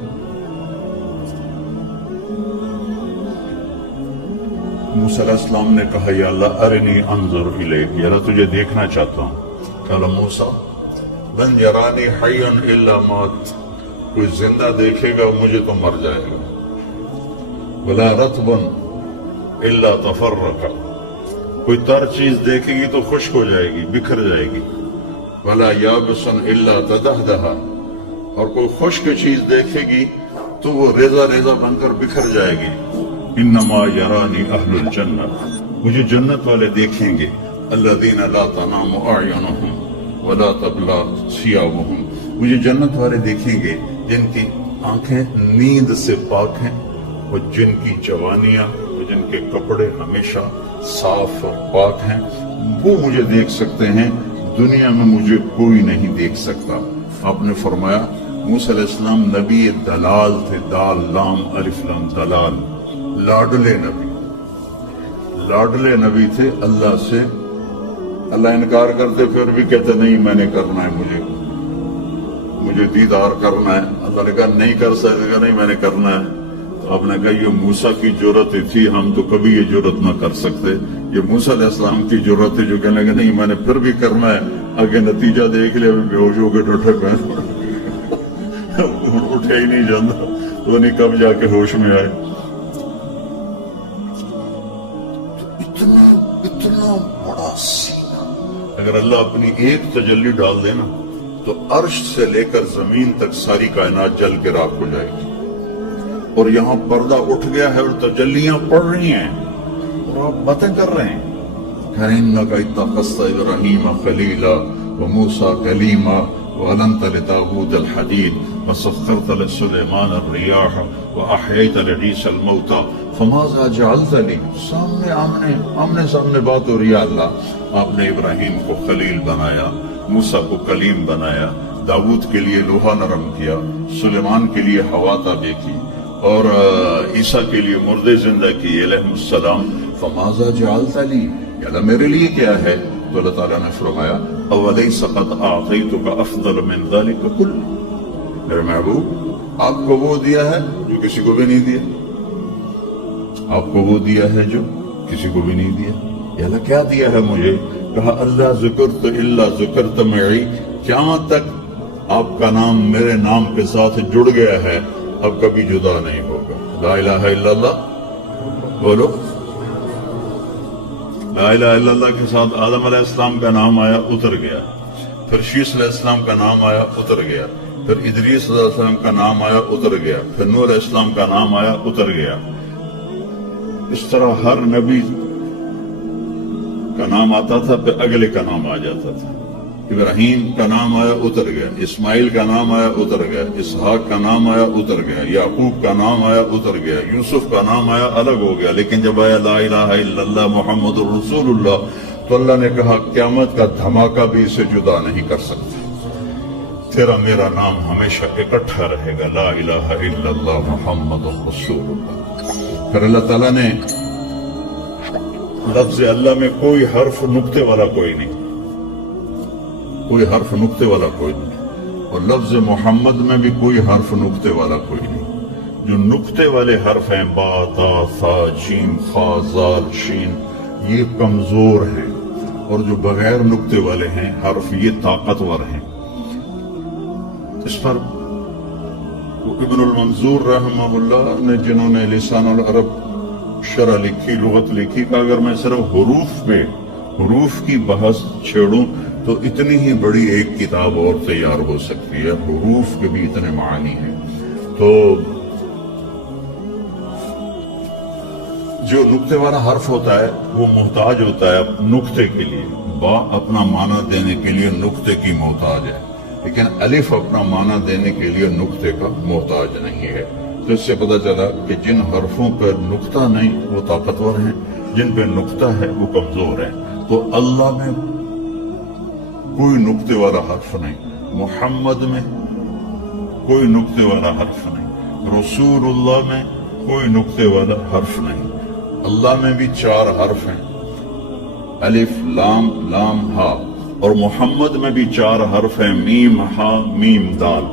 موسیٰ علیہ السلام نے کہا یا اللہ ارنی انظر الیک، یا اللہ تجھے دیکھنا چاہتا ہوں۔ قال موسیٰ لن یرانی حیا الا مات، کوئی زندہ دیکھے گا مجھے تو مر جائے گا۔ ولا رطبا الا تفرق، کوئی تر چیز دیکھے گی تو خشک ہو جائے گی، بکھر جائے گی۔ ولا یابسا الا تدہدہ، اور کوئی خشک چیز دیکھے گی تو وہ ریزہ ریزہ بن کر بکھر جائے گی۔ انما یرانی اہل الجنہ، مجھے جنت والے دیکھیں گے۔ الذین لا تنام اعینہم ولا تبلی ثیابہم، مجھے جنت والے دیکھیں گے جن کی آنکھیں نیند سے پاک ہیں، اور جن کی جوانیاں اور جن کے کپڑے ہمیشہ صاف اور پاک ہیں، وہ مجھے دیکھ سکتے ہیں، دنیا میں مجھے کوئی نہیں دیکھ سکتا۔ آپ نے فرمایا موسیٰ علیہ السلام نبی دلال تھے، دال لام الف لام دلال، لاڈلے نبی، لاڈلے نبی تھے اللہ سے۔ اللہ انکار کرتے پھر بھی کہتے نہیں میں نے کرنا ہے، مجھے دیدار کرنا ہے۔ اللہ نے کہا نہیں کر سکتے، نہیں میں نے کرنا ہے۔ تو آپ نے کہا یہ موسیٰ کی جرت تھی، ہم تو کبھی یہ جرت نہ کر سکتے۔ یہ موسیٰ علیہ السلام کی جرت ہے جو کہنے لگے نہیں میں نے پھر بھی کرنا ہے۔ آگے نتیجہ دیکھ لیا، بے ہوش ہو کے ٹوٹے پہ اٹھے ہی نہیں جانا، تو نہیں کب جا کے ہوش میں آئے۔ اتنا بڑا سینہ، اگر اللہ اپنی ایک تجلی ڈال دے نا تو عرش سے لے کر زمین تک ساری کائنات جل کے راکھ ہو جائے گی۔ اور یہاں پردہ اٹھ گیا ہے اور تجلیاں پڑ رہی ہیں اور آپ باتیں کر رہے ہیں۔ اِنَّكَ اتَّخَذْتَ إِبْرَاهِيمَ خَلِيلًا وَمُوسَىٰ كَلِيمًا وَأَلَنتَ لِدَاوُودَ الْحَدِيدَ وَسَخَّرْتَ لِسُلَيْمَانَ الرِّيَاحَ وَأَحْيَيْتَ لِعِيسَى الْمَوْتَىٰ فَمَاذَا جَعَلْتَ لِي، سامنے آمنے سامنے بات ہو رہی ہے۔ اللہ آپ نے ابراہیم کو خلیل بنایا، موسیٰ کو کلیم بنایا، داؤد کے لیے لوہا نرم کیا، سلیمان کے لیے ہوا تابع کی، اور عیسیٰ کے لیے مردے زندہ کیے علیہ السلام۔ فَمَاذَا جَعَلْتَ لِي، یا اللہ میرے لیے کیا ہے؟ تو اللہ تعالیٰ نے فرمایا أَوَلَيْسَ قَدْ أَعْطَيْتُكَ أَفْضَلَ مِنْ ذَلِكَ كُلِّهِ، میرے محبوب آپ کو وہ دیا ہے جو کسی کو بھی نہیں دیا، آپ کو وہ دیا ہے جو کسی کو بھی نہیں دیا۔ یا اللہ کیا دیا ہے مجھے؟ کہا اللہ ذکرت الا ذکرت معی، قیامت تک آپ کا نام میرے نام کے ساتھ جڑ گیا ہے، اب کبھی جدا نہیں ہوگا۔ لا الہ الا اللہ بولو۔ لا الہ الا اللہ کے ساتھ آدم علیہ السلام کا نام آیا، اتر گیا، پھر شیس علیہ السلام کا نام آیا، اتر گیا، پھر ادریس علیہ السلام کا نام آیا، اتر گیا، پھر نوح علیہ السلام کا نام آیا، اتر گیا۔ اس طرح ہر نبی کا نام آتا تھا، پھر اگلے کا نام آ جاتا تھا۔ ابراہیم کا نام آیا، اتر گیا، اسماعیل کا نام آیا، اتر گیا، اسحاق کا نام آیا، اتر گیا، یعقوب کا نام آیا، اتر گیا، یوسف کا نام آیا، الگ ہو گیا۔ لیکن جب آیا لا الہ الا اللہ محمد الرسول اللہ، تو اللہ نے کہا قیامت کا دھماکہ بھی اسے جدا نہیں کر سکتا، تیرا میرا نام ہمیشہ اکٹھا رہے گا، لا الہ الا اللہ محمد الرسول اللہ۔ پھر اللہ تعالیٰ نے لفظ اللہ میں کوئی حرف نقطے والا کوئی نہیں، کوئی حرف نقطے والا کوئی نہیں، اور لفظ محمد میں بھی کوئی حرف نقطے والا کوئی نہیں۔ جو نقطے والے حرف ہیں با تا ثا جیم خا زال شین، یہ کمزور ہیں، اور جو بغیر نقطے والے ہیں حرف یہ طاقتور ہیں۔ اس پر ابن المنظور رحمہ اللہ نے جنہوں نے لسان العرب شرح لکھی، لغت لکھی، کہ اگر میں صرف حروف کی بحث چھیڑوں تو اتنی ہی بڑی ایک کتاب اور تیار ہو سکتی ہے، حروف کے بھی اتنے معنی ہیں۔ تو جو نقطے والا حرف ہوتا ہے وہ محتاج ہوتا ہے نقطے کے لیے، با اپنا معنی دینے کے لیے نقطے کی محتاج ہے، لیکن الف اپنا معنی دینے کے لیے نقطے کا محتاج نہیں ہے۔ تو اس سے پتہ چلا کہ جن حرفوں پر نقطہ نہیں وہ طاقتور ہیں، جن پہ نقطہ ہے وہ کمزور ہیں۔ تو اللہ میں کوئی نقطے والا حرف نہیں، محمد میں کوئی نقطے والا حرف نہیں، رسول اللہ میں کوئی نقطے والا حرف نہیں۔ اللہ میں بھی 4 حرف ہیں، الف لام لام ہا، اور محمد میں بھی 4 حرف ہیں، میم ہا میم دال۔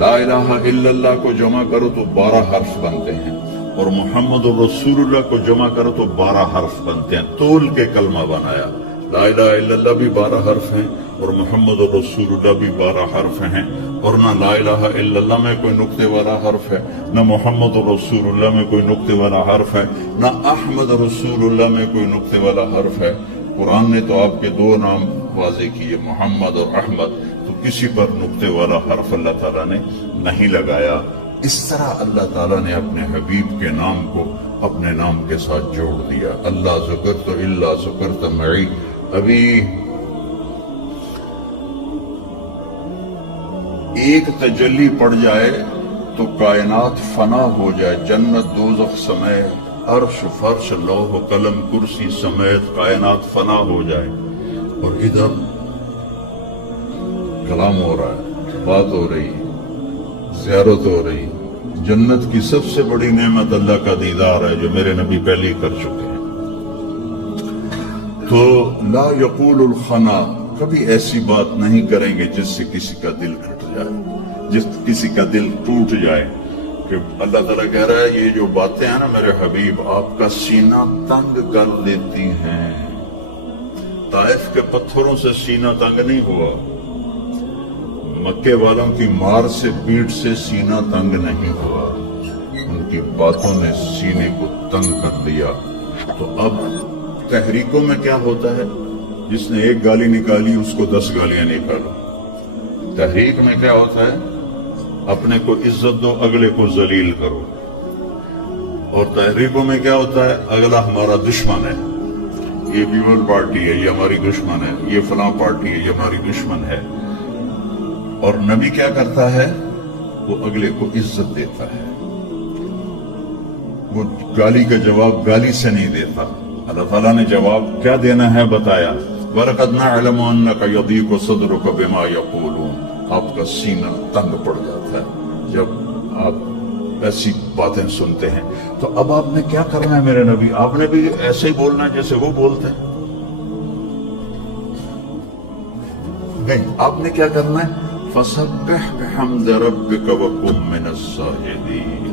لا الہ الا اللہ کو جمع کرو تو 12 حرف بنتے ہیں، اور محمد الرسول اللہ کو جمع کرو تو 12 حرف بنتے ہیں. تول کے کلمہ بنایا. لا الہ الا اللہ بھی 12 حرف ہیں اور محمد الرسول اللہ بھی 12 حرف ہیں. اور نہ لا الہ الا اللہ میں کوئی نقطے والا حرف ہے، نہ محمد الرسول اللہ میں کوئی نقطے والا حرف ہے، نہ احمد رسول اللہ میں کوئی نقطے والا حرف ہے. قرآن نے تو آپ کے 2 نام واضح کیے، محمد اور احمد، تو کسی پر نقطے والا حرف اللہ تعالیٰ نے نہیں لگایا. اس طرح اللہ تعالیٰ نے اپنے حبیب کے نام کو اپنے نام کے ساتھ جوڑ دیا. اللہ ذکرت الا ذکرت معی. ابھی ایک تجلی پڑ جائے تو کائنات فنا ہو جائے، جنت دوزخ سمیت، عرش فرش لوح و قلم کرسی سمیت کائنات فنا ہو جائے، اور ادھر کلام ہو رہا ہے، بات ہو رہی، زیارت ہو رہی. جنت کی سب سے بڑی نعمت اللہ کا دیدار ہے جو میرے نبی پہلے ہی کر چکے ہیں. تو لا یقول الخنا، کبھی ایسی بات نہیں کریں گے جس سے کسی کا دل کھٹ جائے، جس کسی کا دل ٹوٹ جائے. کہ اللہ تعالیٰ کہہ رہا ہے یہ جو باتیں ہیں نا میرے حبیب، آپ کا سینہ تنگ کر دیتی ہیں. طائف کے پتھروں سے سینہ تنگ نہیں ہوا، مکے والوں کی مار سے پیٹ سے سینہ تنگ نہیں ہوا، ان کی باتوں نے سینے کو تنگ کر دیا. تو اب تحریکوں میں کیا ہوتا ہے، جس نے ایک گالی نکالی اس کو 10 گالیاں نکالو. تحریک میں کیا ہوتا ہے، اپنے کو عزت دو، اگلے کو ذلیل کرو. اور تحریکوں میں کیا ہوتا ہے، اگلا ہمارا دشمن ہے، یہ پیپل پارٹی ہے، یہ ہماری دشمن ہے، یہ فلاں پارٹی ہے، یہ ہماری دشمن ہے. اور نبی کیا کرتا ہے، وہ اگلے کو عزت دیتا ہے، وہ گالی کا جواب گالی سے نہیں دیتا. اللہ تعالیٰ نے جواب کیا دینا ہے بتایا. وَلَقَدْ نَعْلَمُ أَنَّكَ يَضِيقُ صَدْرُكَ بِمَا يَقُولُونَ. آپ کا سینہ تنگ پڑ جاتا ہے جب آپ ایسی باتیں سنتے ہیں. تو اب آپ نے کیا کرنا ہے میرے نبی، آپ نے بھی ایسے ہی بولنا ہے جیسے وہ بولتے ہیں. نہیں، آپ نے کیا کرنا ہے، فَسَبِّحْ بِحَمْدِ رَبِّكَ وَكُن مِّنَ السَّاجِدِينَ.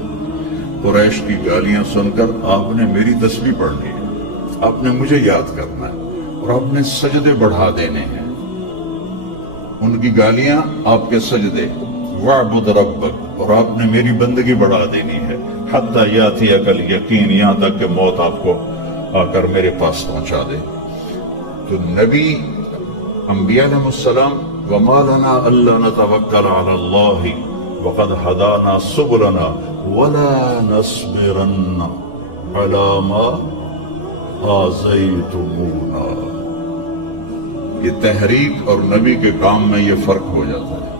قریش کی گالیاں سن کر آپ نے میری تسبیح پڑھنی ہے، آپ نے مجھے یاد کرنا ہے، اور آپ نے سجدے بڑھا دینے ہیں. ان کی گالیاں آپ کے سجدے. وَاعْبُدْ رَبَّكَ، اور آپ نے میری بندگی بڑھا دینی ہے. حَتَّى يَأْتِيَكَ الْيَقِينُ، یہاں تک کہ موت آپ کو آ کر میرے پاس پہنچا دے. تو نبی انبیاء علیہ السلام، وَمَا لَنَا أَلَّا نَتَوَكَّلَ عَلَى اللَّهِ وَقَدْ هَدَانَا سُبُلَنَا وَلَا نَصْبِرَنَّ عَلَى مَا آذَيْتُمُونَا. یہ تحریک اور نبی کے کام میں یہ فرق ہو جاتا ہے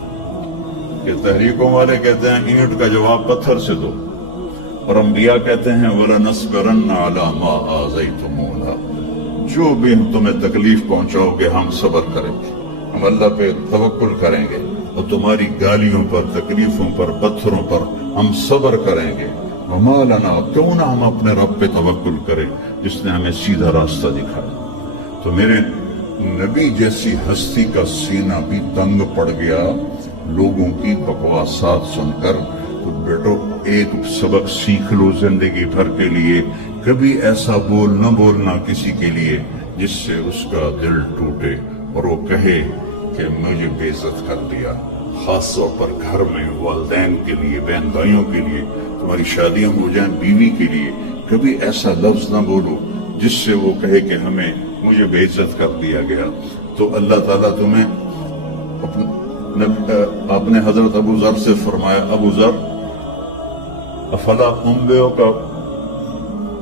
کہ تحریکوں والے کہتے ہیں اینٹ کا جواب پتھر سے دو، اور انبیاء کہتے ہیں وَلَنَصْبِرَنَّ عَلَى مَا آذَيْتُمُونَا. جو بھی تمہیں تکلیف پہنچاؤ گے ہم صبر کریں گے، ہم اللہ پہ توکل کریں گے، اور تمہاری گالیوں پر، تکلیفوں پر، پتھروں پر ہم صبر کریں گے. وَمَا لَنَا، کیوں نہ ہم اپنے رب پہ توکل کریں جس نے ہمیں سیدھا راستہ دکھایا. تو میرے نبی جیسی ہستی کا سینہ بھی تنگ پڑ گیا لوگوں کی بکواسات سن کر. تو بیٹو ایک سبق سیکھ لو زندگی بھر کے لیے، کبھی ایسا بول نہ بولنا کسی کے لیے جس سے اس کا دل ٹوٹے اور وہ کہے کہ مجھے بے عزت کر دیا. خاص طور پر گھر میں والدین کے لیے، بہن بھائیوں کے لیے، تمہاری شادیاں ہو جائیں بیوی کے لیے، کبھی ایسا لفظ نہ بولو جس سے وہ کہے کہ مجھے بے عزت کر دیا گیا. تو اللہ تعالیٰ تمہیں آپ نے حضرت ابو ذر سے فرمایا، ابو ذر افلا انبئک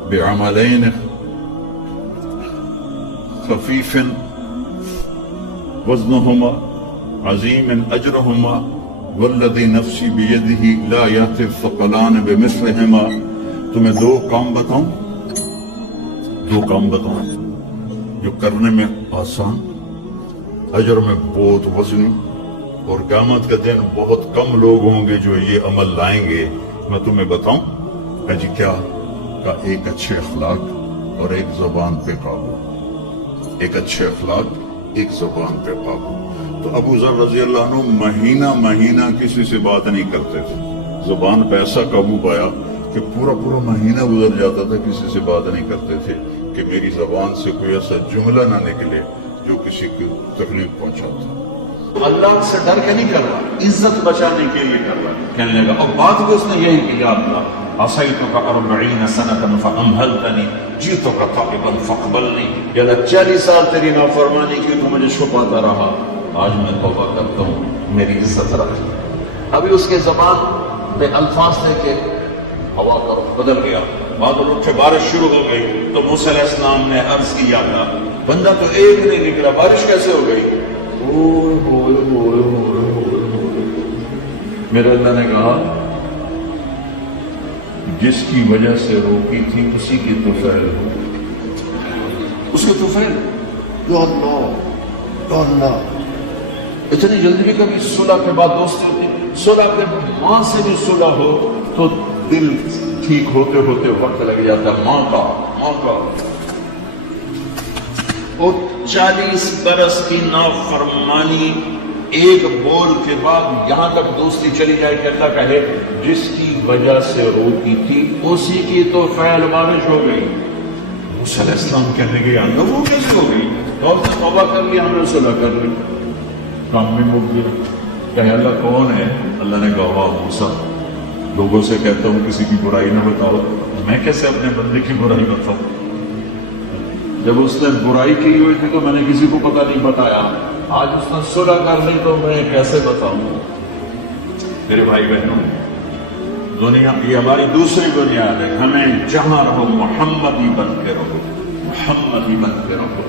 بعملین خفیف وزنهما عظیم اجرهما والذی نفسی بیدہ لا یأتی الثقلان بمثلہما. تمہیں 2 کام بتاؤں، 2 کام بتاؤں جو کرنے میں آسان، اجر میں بہت وزنی، اور قیامت کا دن بہت کم لوگ ہوں گے جو یہ عمل لائیں گے. میں تمہیں بتاؤں. جی کیا؟ کا ایک اچھے اخلاق اور ایک زبان پہ قابو. ایک اچھے اخلاق، ایک زبان پہ قابو. تو ابو ذر رضی اللہ عنہ مہینہ کسی سے بات نہیں کرتے تھے. زبان پہ ایسا قابو پایا کہ پورا پورا مہینہ گزر جاتا تھا کسی سے بات نہیں کرتے تھے کہ میری زبان سے کوئی ایسا جملہ نہ نکلے جو کسی کو تکلیف پہنچاتا۔ اللہ سے ڈر کے نہیں کر رہا، عزت بچانے کے لیے کر رہا۔ کہنے لگا اور بات بھی اس نے یہی کی، یا اللہ عصیتک 40 سنة فأمهلتنی، جئتک طالبا فاقبلنی، یا اللہ 40 سال تیری نافرمانی کی تو مجھے چھپاتا رہا، آج میں توبہ کرتا ہوں، میری عزت رکھ۔ ابھی اس کے زبان میں الفاظ لے کے ہوا کا رخ بدل گیا، بادل اٹھے، بارش شروع ہو گئی، تو موسیٰ علیہ السلام نے عرض کیا، اللہ بندہ تو ایک نہیں نکلا، بارش کیسے ہو گئی؟ میرے اللہ نے کہا جس کی وجہ سے روکی تھی اسی کی طفیل ہو، اس کی طفیل۔ یا اللہ، یا اللہ، اتنی جلدی بھی کبھی صلح کے بعد دوستی ہوتی، صلح کے ماں سے بھی صلح ہو تو دل ٹھیک ہوتے ہوتے وقت لگ جاتا، ماں کا۔ اور 40 برس کی نافرمانی ایک بول کے بعد یہاں تک دوستی چلی جائے کہ اللہ کہے جس کی وجہ سے روکی تھی اسی کی تو فعل بارش ہو گئی۔ موسیٰ علیہ السلام کہنے گئے اللہ وہ کیسے ہو گئی؟ اور نے توبہ کر لی، ہم نے صلح کر لی، کام میں مک گیا۔ کہ اللہ کون ہے؟ اللہ نے کہا موسیٰ لوگوں سے کہتا ہوں کسی کی برائی نہ بتاؤ، میں کیسے اپنے بندے کی برائی بتاؤں؟ جب اس نے برائی کی ہوئی تھی تو میں نے کسی کو پتہ نہیں بتایا، آج اس نے صلح کر لی تو میں کیسے بتاؤں؟ میرے بھائی بہنوں، دنیا یہ ہماری دوسری بنیاد ہے، ہمیں جہاں رہو محمدی بن کے رہو، محمدی بن کے رہو۔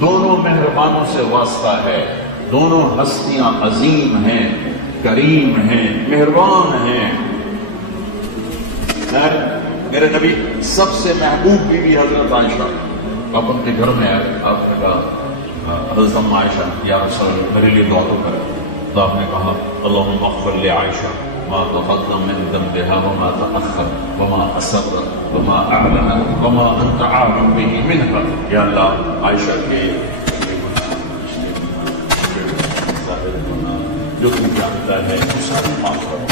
دونوں مہربانوں سے واسطہ ہے، دونوں ہستیاں عظیم ہیں، کریم ہیں، مہربان ہیں۔ میرے نبی سب سے محبوب بیوی حضرت عائشہ، آپ ان کے گھر میں آئے، آپ نے کہا حضرت ام عائشہ یا رسول اللہ میرے لیے دعا کرے، تو آپ نے کہا اللہم اغفر لعائشہ ما تقدم من ذنبها وما تأخر وما اسر وما اعلن وما انت عالم به منها، یا اللہ عائشہ کے جو تم جانتا ہے سارے معاف کرو۔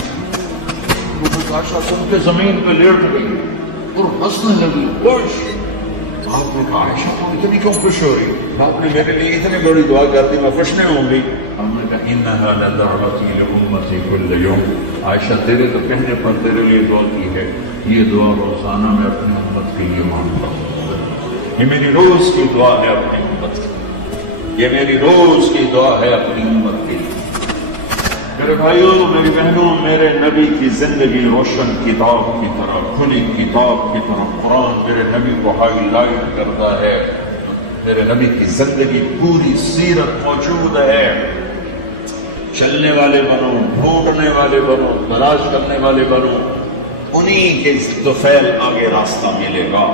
عائشہ سن کے زمین پہ لیٹ گئی اور ہنسنے لگی، خوش۔ آپ نے کہا عائشہ تم اتنی کیوں خوش ہو رہی؟ آپ نے میرے لیے اتنی بڑی دعا کر دی، میں خوش نہیں ہوں گی؟ ہم نے کہا انہا لدعوتی لامتی کل یوم، عائشہ تیرے تو کہنے پر تیرے لیے دعا کی ہے، یہ دعا روزانہ میں اپنی امت کے لیے مانگتا ہوں، یہ میری روز کی دعا ہے اپنی امت کی، یہ میری روز کی دعا ہے اپنی امت کی۔ میرے بھائیوں، میری بہنوں، میرے نبی کی زندگی روشن کتاب کی طرح، کھلی کتاب کی طرح قرآن میرے نبی کو ہائی لائٹ کرتا ہے۔ میرے نبی کی زندگی پوری سیرت موجود ہے۔ چلنے والے بنو، ڈھونڈنے والے بنو، تلاش کرنے والے بنو، انہی کے طفیل آگے راستہ ملے گا۔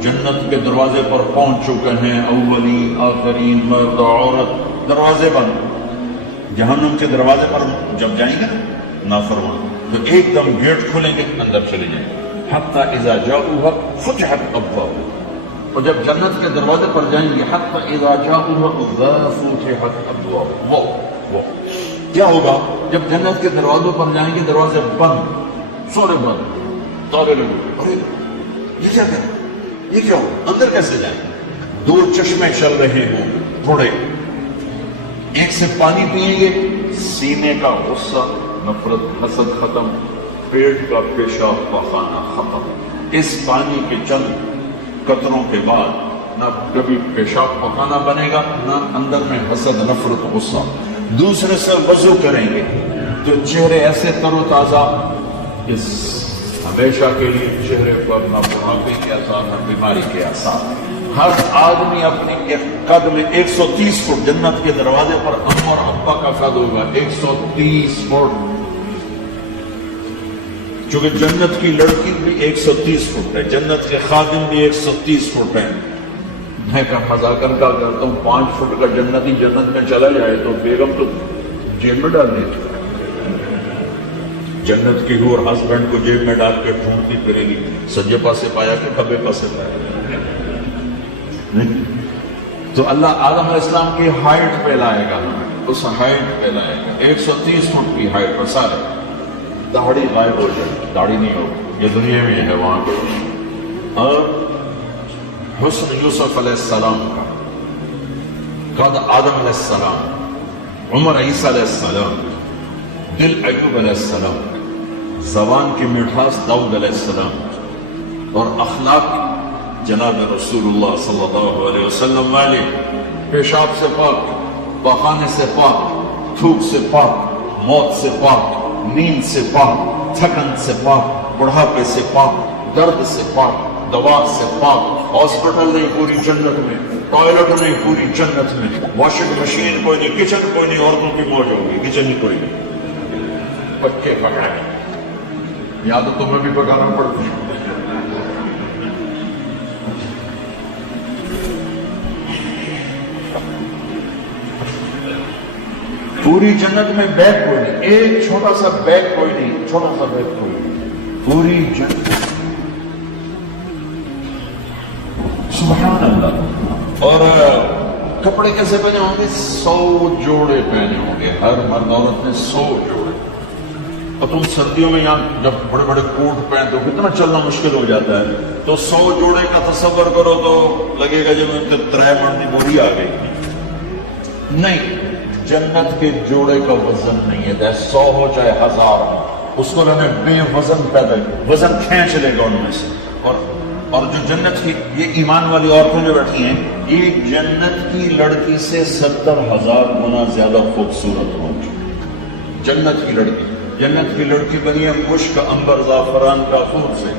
جنت کے دروازے پر پہنچ چکے ہیں، اولین آخرین مرد عورت، دروازے بند۔ جہنم کے دروازے پر جب جائیں گے نافرمان تو ایک دم گیٹ کھولیں گے، اندر چلے جائیں گے، حتی اذا جاؤوها فتحت ابوابها، اور جب جنت کے دروازے پر جائیں گے حتی اذا جاؤوها فتحت ابوابها، وہ کیا ہوگا جب جنت کے دروازوں پر جائیں گے، دروازے بند، سارے بند، تالے لگے، ارے یہ کیا کریں، یہ کیا ہو، اندر کیسے جائیں؟ دو چشمے چل رہے ہوں تھوڑے، ایک سے پانی پئیں گے، سینے کا غصہ، نفرت، حسد ختم، پیٹ کا پیشاب پخانا ختم۔ اس پانی کے چند قطروں کے بعد نہ کبھی پیشاب پخانا بنے گا، نہ اندر میں حسد، نفرت، غصہ۔ دوسرے سے وضو کریں گے تو چہرے ایسے تر و تازہ، اس ہمیشہ کے لیے چہرے پر نہ بڑھاپے کے آثار، نہ بیماری کے آثار۔ ہر آدمی اپنی قد میں 130 فٹ، جنت کے دروازے پر ام اور ابا کا قد ہوگا 130 فٹ، چونکہ جنت کی لڑکی بھی 130 فٹ ہے، جنت کے خادم بھی 130 فٹ ہے۔ میں مذاکر کا کرتا ہوں 5 فٹ کا جنتی جنت میں چلا جائے تو بیگم تو جیب میں ڈال دیتی، جنت کی حور ہسبینڈ کو جیب میں ڈال کے ڈھونڈتی پھرے گی، سجے پاسے پایا کہ کھبے پاسے پایا۔ تو اللہ آدم علیہ السلام کی ہائٹ پہ لائے گا، اس ہائٹ پہ لائے گا 130 فٹ کی ہائٹ پر، سارے داڑھی غائب ہو جائے، داڑھی نہیں ہوگی، یہ دنیا میں ہے وہاں پہ. اور حسن یوسف علیہ السلام کا، قد آدم علیہ السلام، عمر عیسیٰ علیہ السلام، دل ایوب علیہ السلام، زبان کی مٹھاس داؤد علیہ السلام، اور اخلاق جناب رسول اللہ صلی اللہ علیہ وسلم والے، پیشاب سے پاک، پاخانے سے پاک، تھوک سے پاک، موت سے پاک، نیند سے پاک، تھکن سے پاک، بڑھاپے سے پاک، درد سے پاک، دوا سے پاک. ہاسپٹل نہیں پوری جنت میں، ٹوائلٹ نہیں پوری جنت میں، واشنگ مشین کوئی نہیں، کچن کوئی نہیں، عورتوں کی موج ہوگی، کچن ہی کوئی نہیں. پکے پکائے یا تو تمہیں بھی پکانا پڑتی ہے. پوری جنت میں بیگ کوئی نہیں، ایک چھوٹا سا بیگ کوئی نہیں، چھوٹا سا بیگ کوئی نہیں، پوری جنت. سبحان اللہ. اور کپڑے کیسے پہنے ہوں گے؟ 100 جوڑے پہنے ہوں گے، ہر مرد عورت نے 100 جوڑے. اور تم سردیوں میں یہاں جب بڑے بڑے کوٹ پہنتے ہو کتنا چلنا مشکل ہو جاتا ہے، تو 100 جوڑے کا تصور کرو تو لگے گا جب 3 من کی بوری آ گئی. نہیں، جنت کے جوڑے کا وزن نہیں ہے، چاہے 100 ہو چاہے 1000 ہو، اس کو ہمیں بے وزن پیدا، وزن کھینچ لے گا ان میں سے. اور جو جنت کی یہ ایمان والی عورتیں جو بیٹھی ہیں، یہ جنت کی لڑکی سے 70,000 گنا زیادہ خوبصورت ہوگی. جنت کی لڑکی، جنت کی لڑکی بنی ہے مشک، عنبر، زعفران، کافور سے.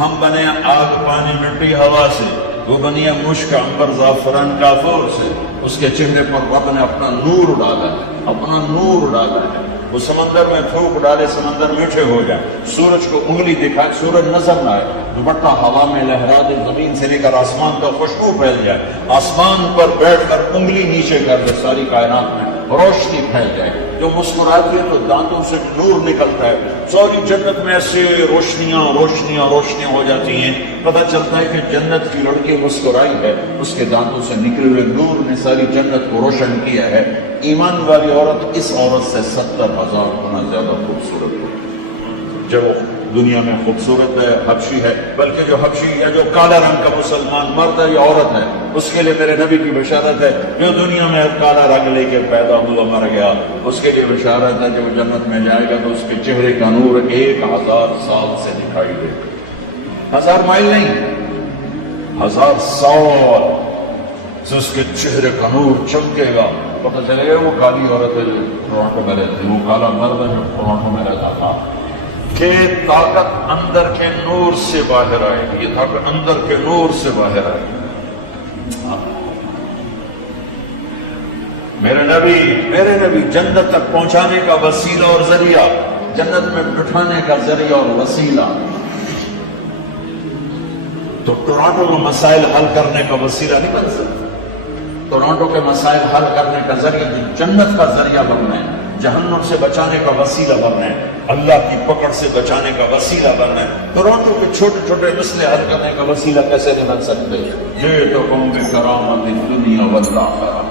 ہم بنے آگ، پانی، مٹی، ہوا سے. وہ بنی ہے مشک، عنبر، زعفران، کافور سے. اس کے چہرے پر رب نے اپنا نور ڈالا ہے، اپنا نور ڈالا ہے. وہ سمندر میں تھوک ڈالے، سمندر میٹھے ہو جائے. سورج کو انگلی دکھائے، سورج نظر نہ آئے. دوپٹہ ہوا میں لہرا دے، زمین سے لے کر آسمان کا خوشبو پھیل جائے. آسمان پر بیٹھ کر انگلی نیچے کر دے، ساری کائنات میں روشنی پھیل جائے. جو مسکراتی ہے تو دانتوں سے نور نکلتا ہے. ساری جنت میں ایسے روشنیاں روشنیاں روشنیاں ہو جاتی ہیں. پتہ چلتا ہے کہ جنت کی لڑکی مسکرائی ہے، اس کے دانتوں سے نکلے ہوئے نور نے ساری جنت کو روشن کیا ہے. ایمان والی عورت اس عورت سے 70,000 گنا زیادہ خوبصورت ہے. جب وہ دنیا میں خوبصورت ہے، حبشی ہے، بلکہ جو حبشی یا جو کالا رنگ کا مسلمان مرد ہے یا عورت ہے، اس کے لیے میرے نبی کی بشارت ہے. جو دنیا میں کالا رنگ لے کے پیدا ہوا مر گیا، اس کے لیے بشارت ہے جب وہ جنت میں جائے گا تو اس کے چہرے کا نور 1000 سال سے دکھائی دے گا. 1000 مائل نہیں، 1000 سال سے اس کے چہرے کا نور چمکے گا. پتہ چلے گا وہ کالی عورت ہے جو ٹورانٹو میں رہتی، وہ کالا مرد ہے جو ٹورانٹو میں رہتا تھا. کہ طاقت اندر کے نور سے باہر آئے گی، یہ طاقت اندر کے نور سے باہر آئے گی. میرے نبی جنت تک پہنچانے کا وسیلہ اور ذریعہ، جنت میں بٹھانے کا ذریعہ اور وسیلہ. تو ٹورانٹو میں مسائل حل کرنے کا وسیلہ نہیں بن سکتا. ٹورانٹو کے مسائل حل کرنے کا ذریعہ جنت کا ذریعہ بننا ہے، جہنم سے بچانے کا وسیلہ بننا ہے، اللہ کی پکڑ سے بچانے کا وسیلہ بننا ہے. ٹورانٹو کے چھوٹے چھوٹے مسئلے حل کرنے کا وسیلہ کیسے نہیں بن سکتے؟ یہ تو قوم کرامت الدنیا والآخرہ.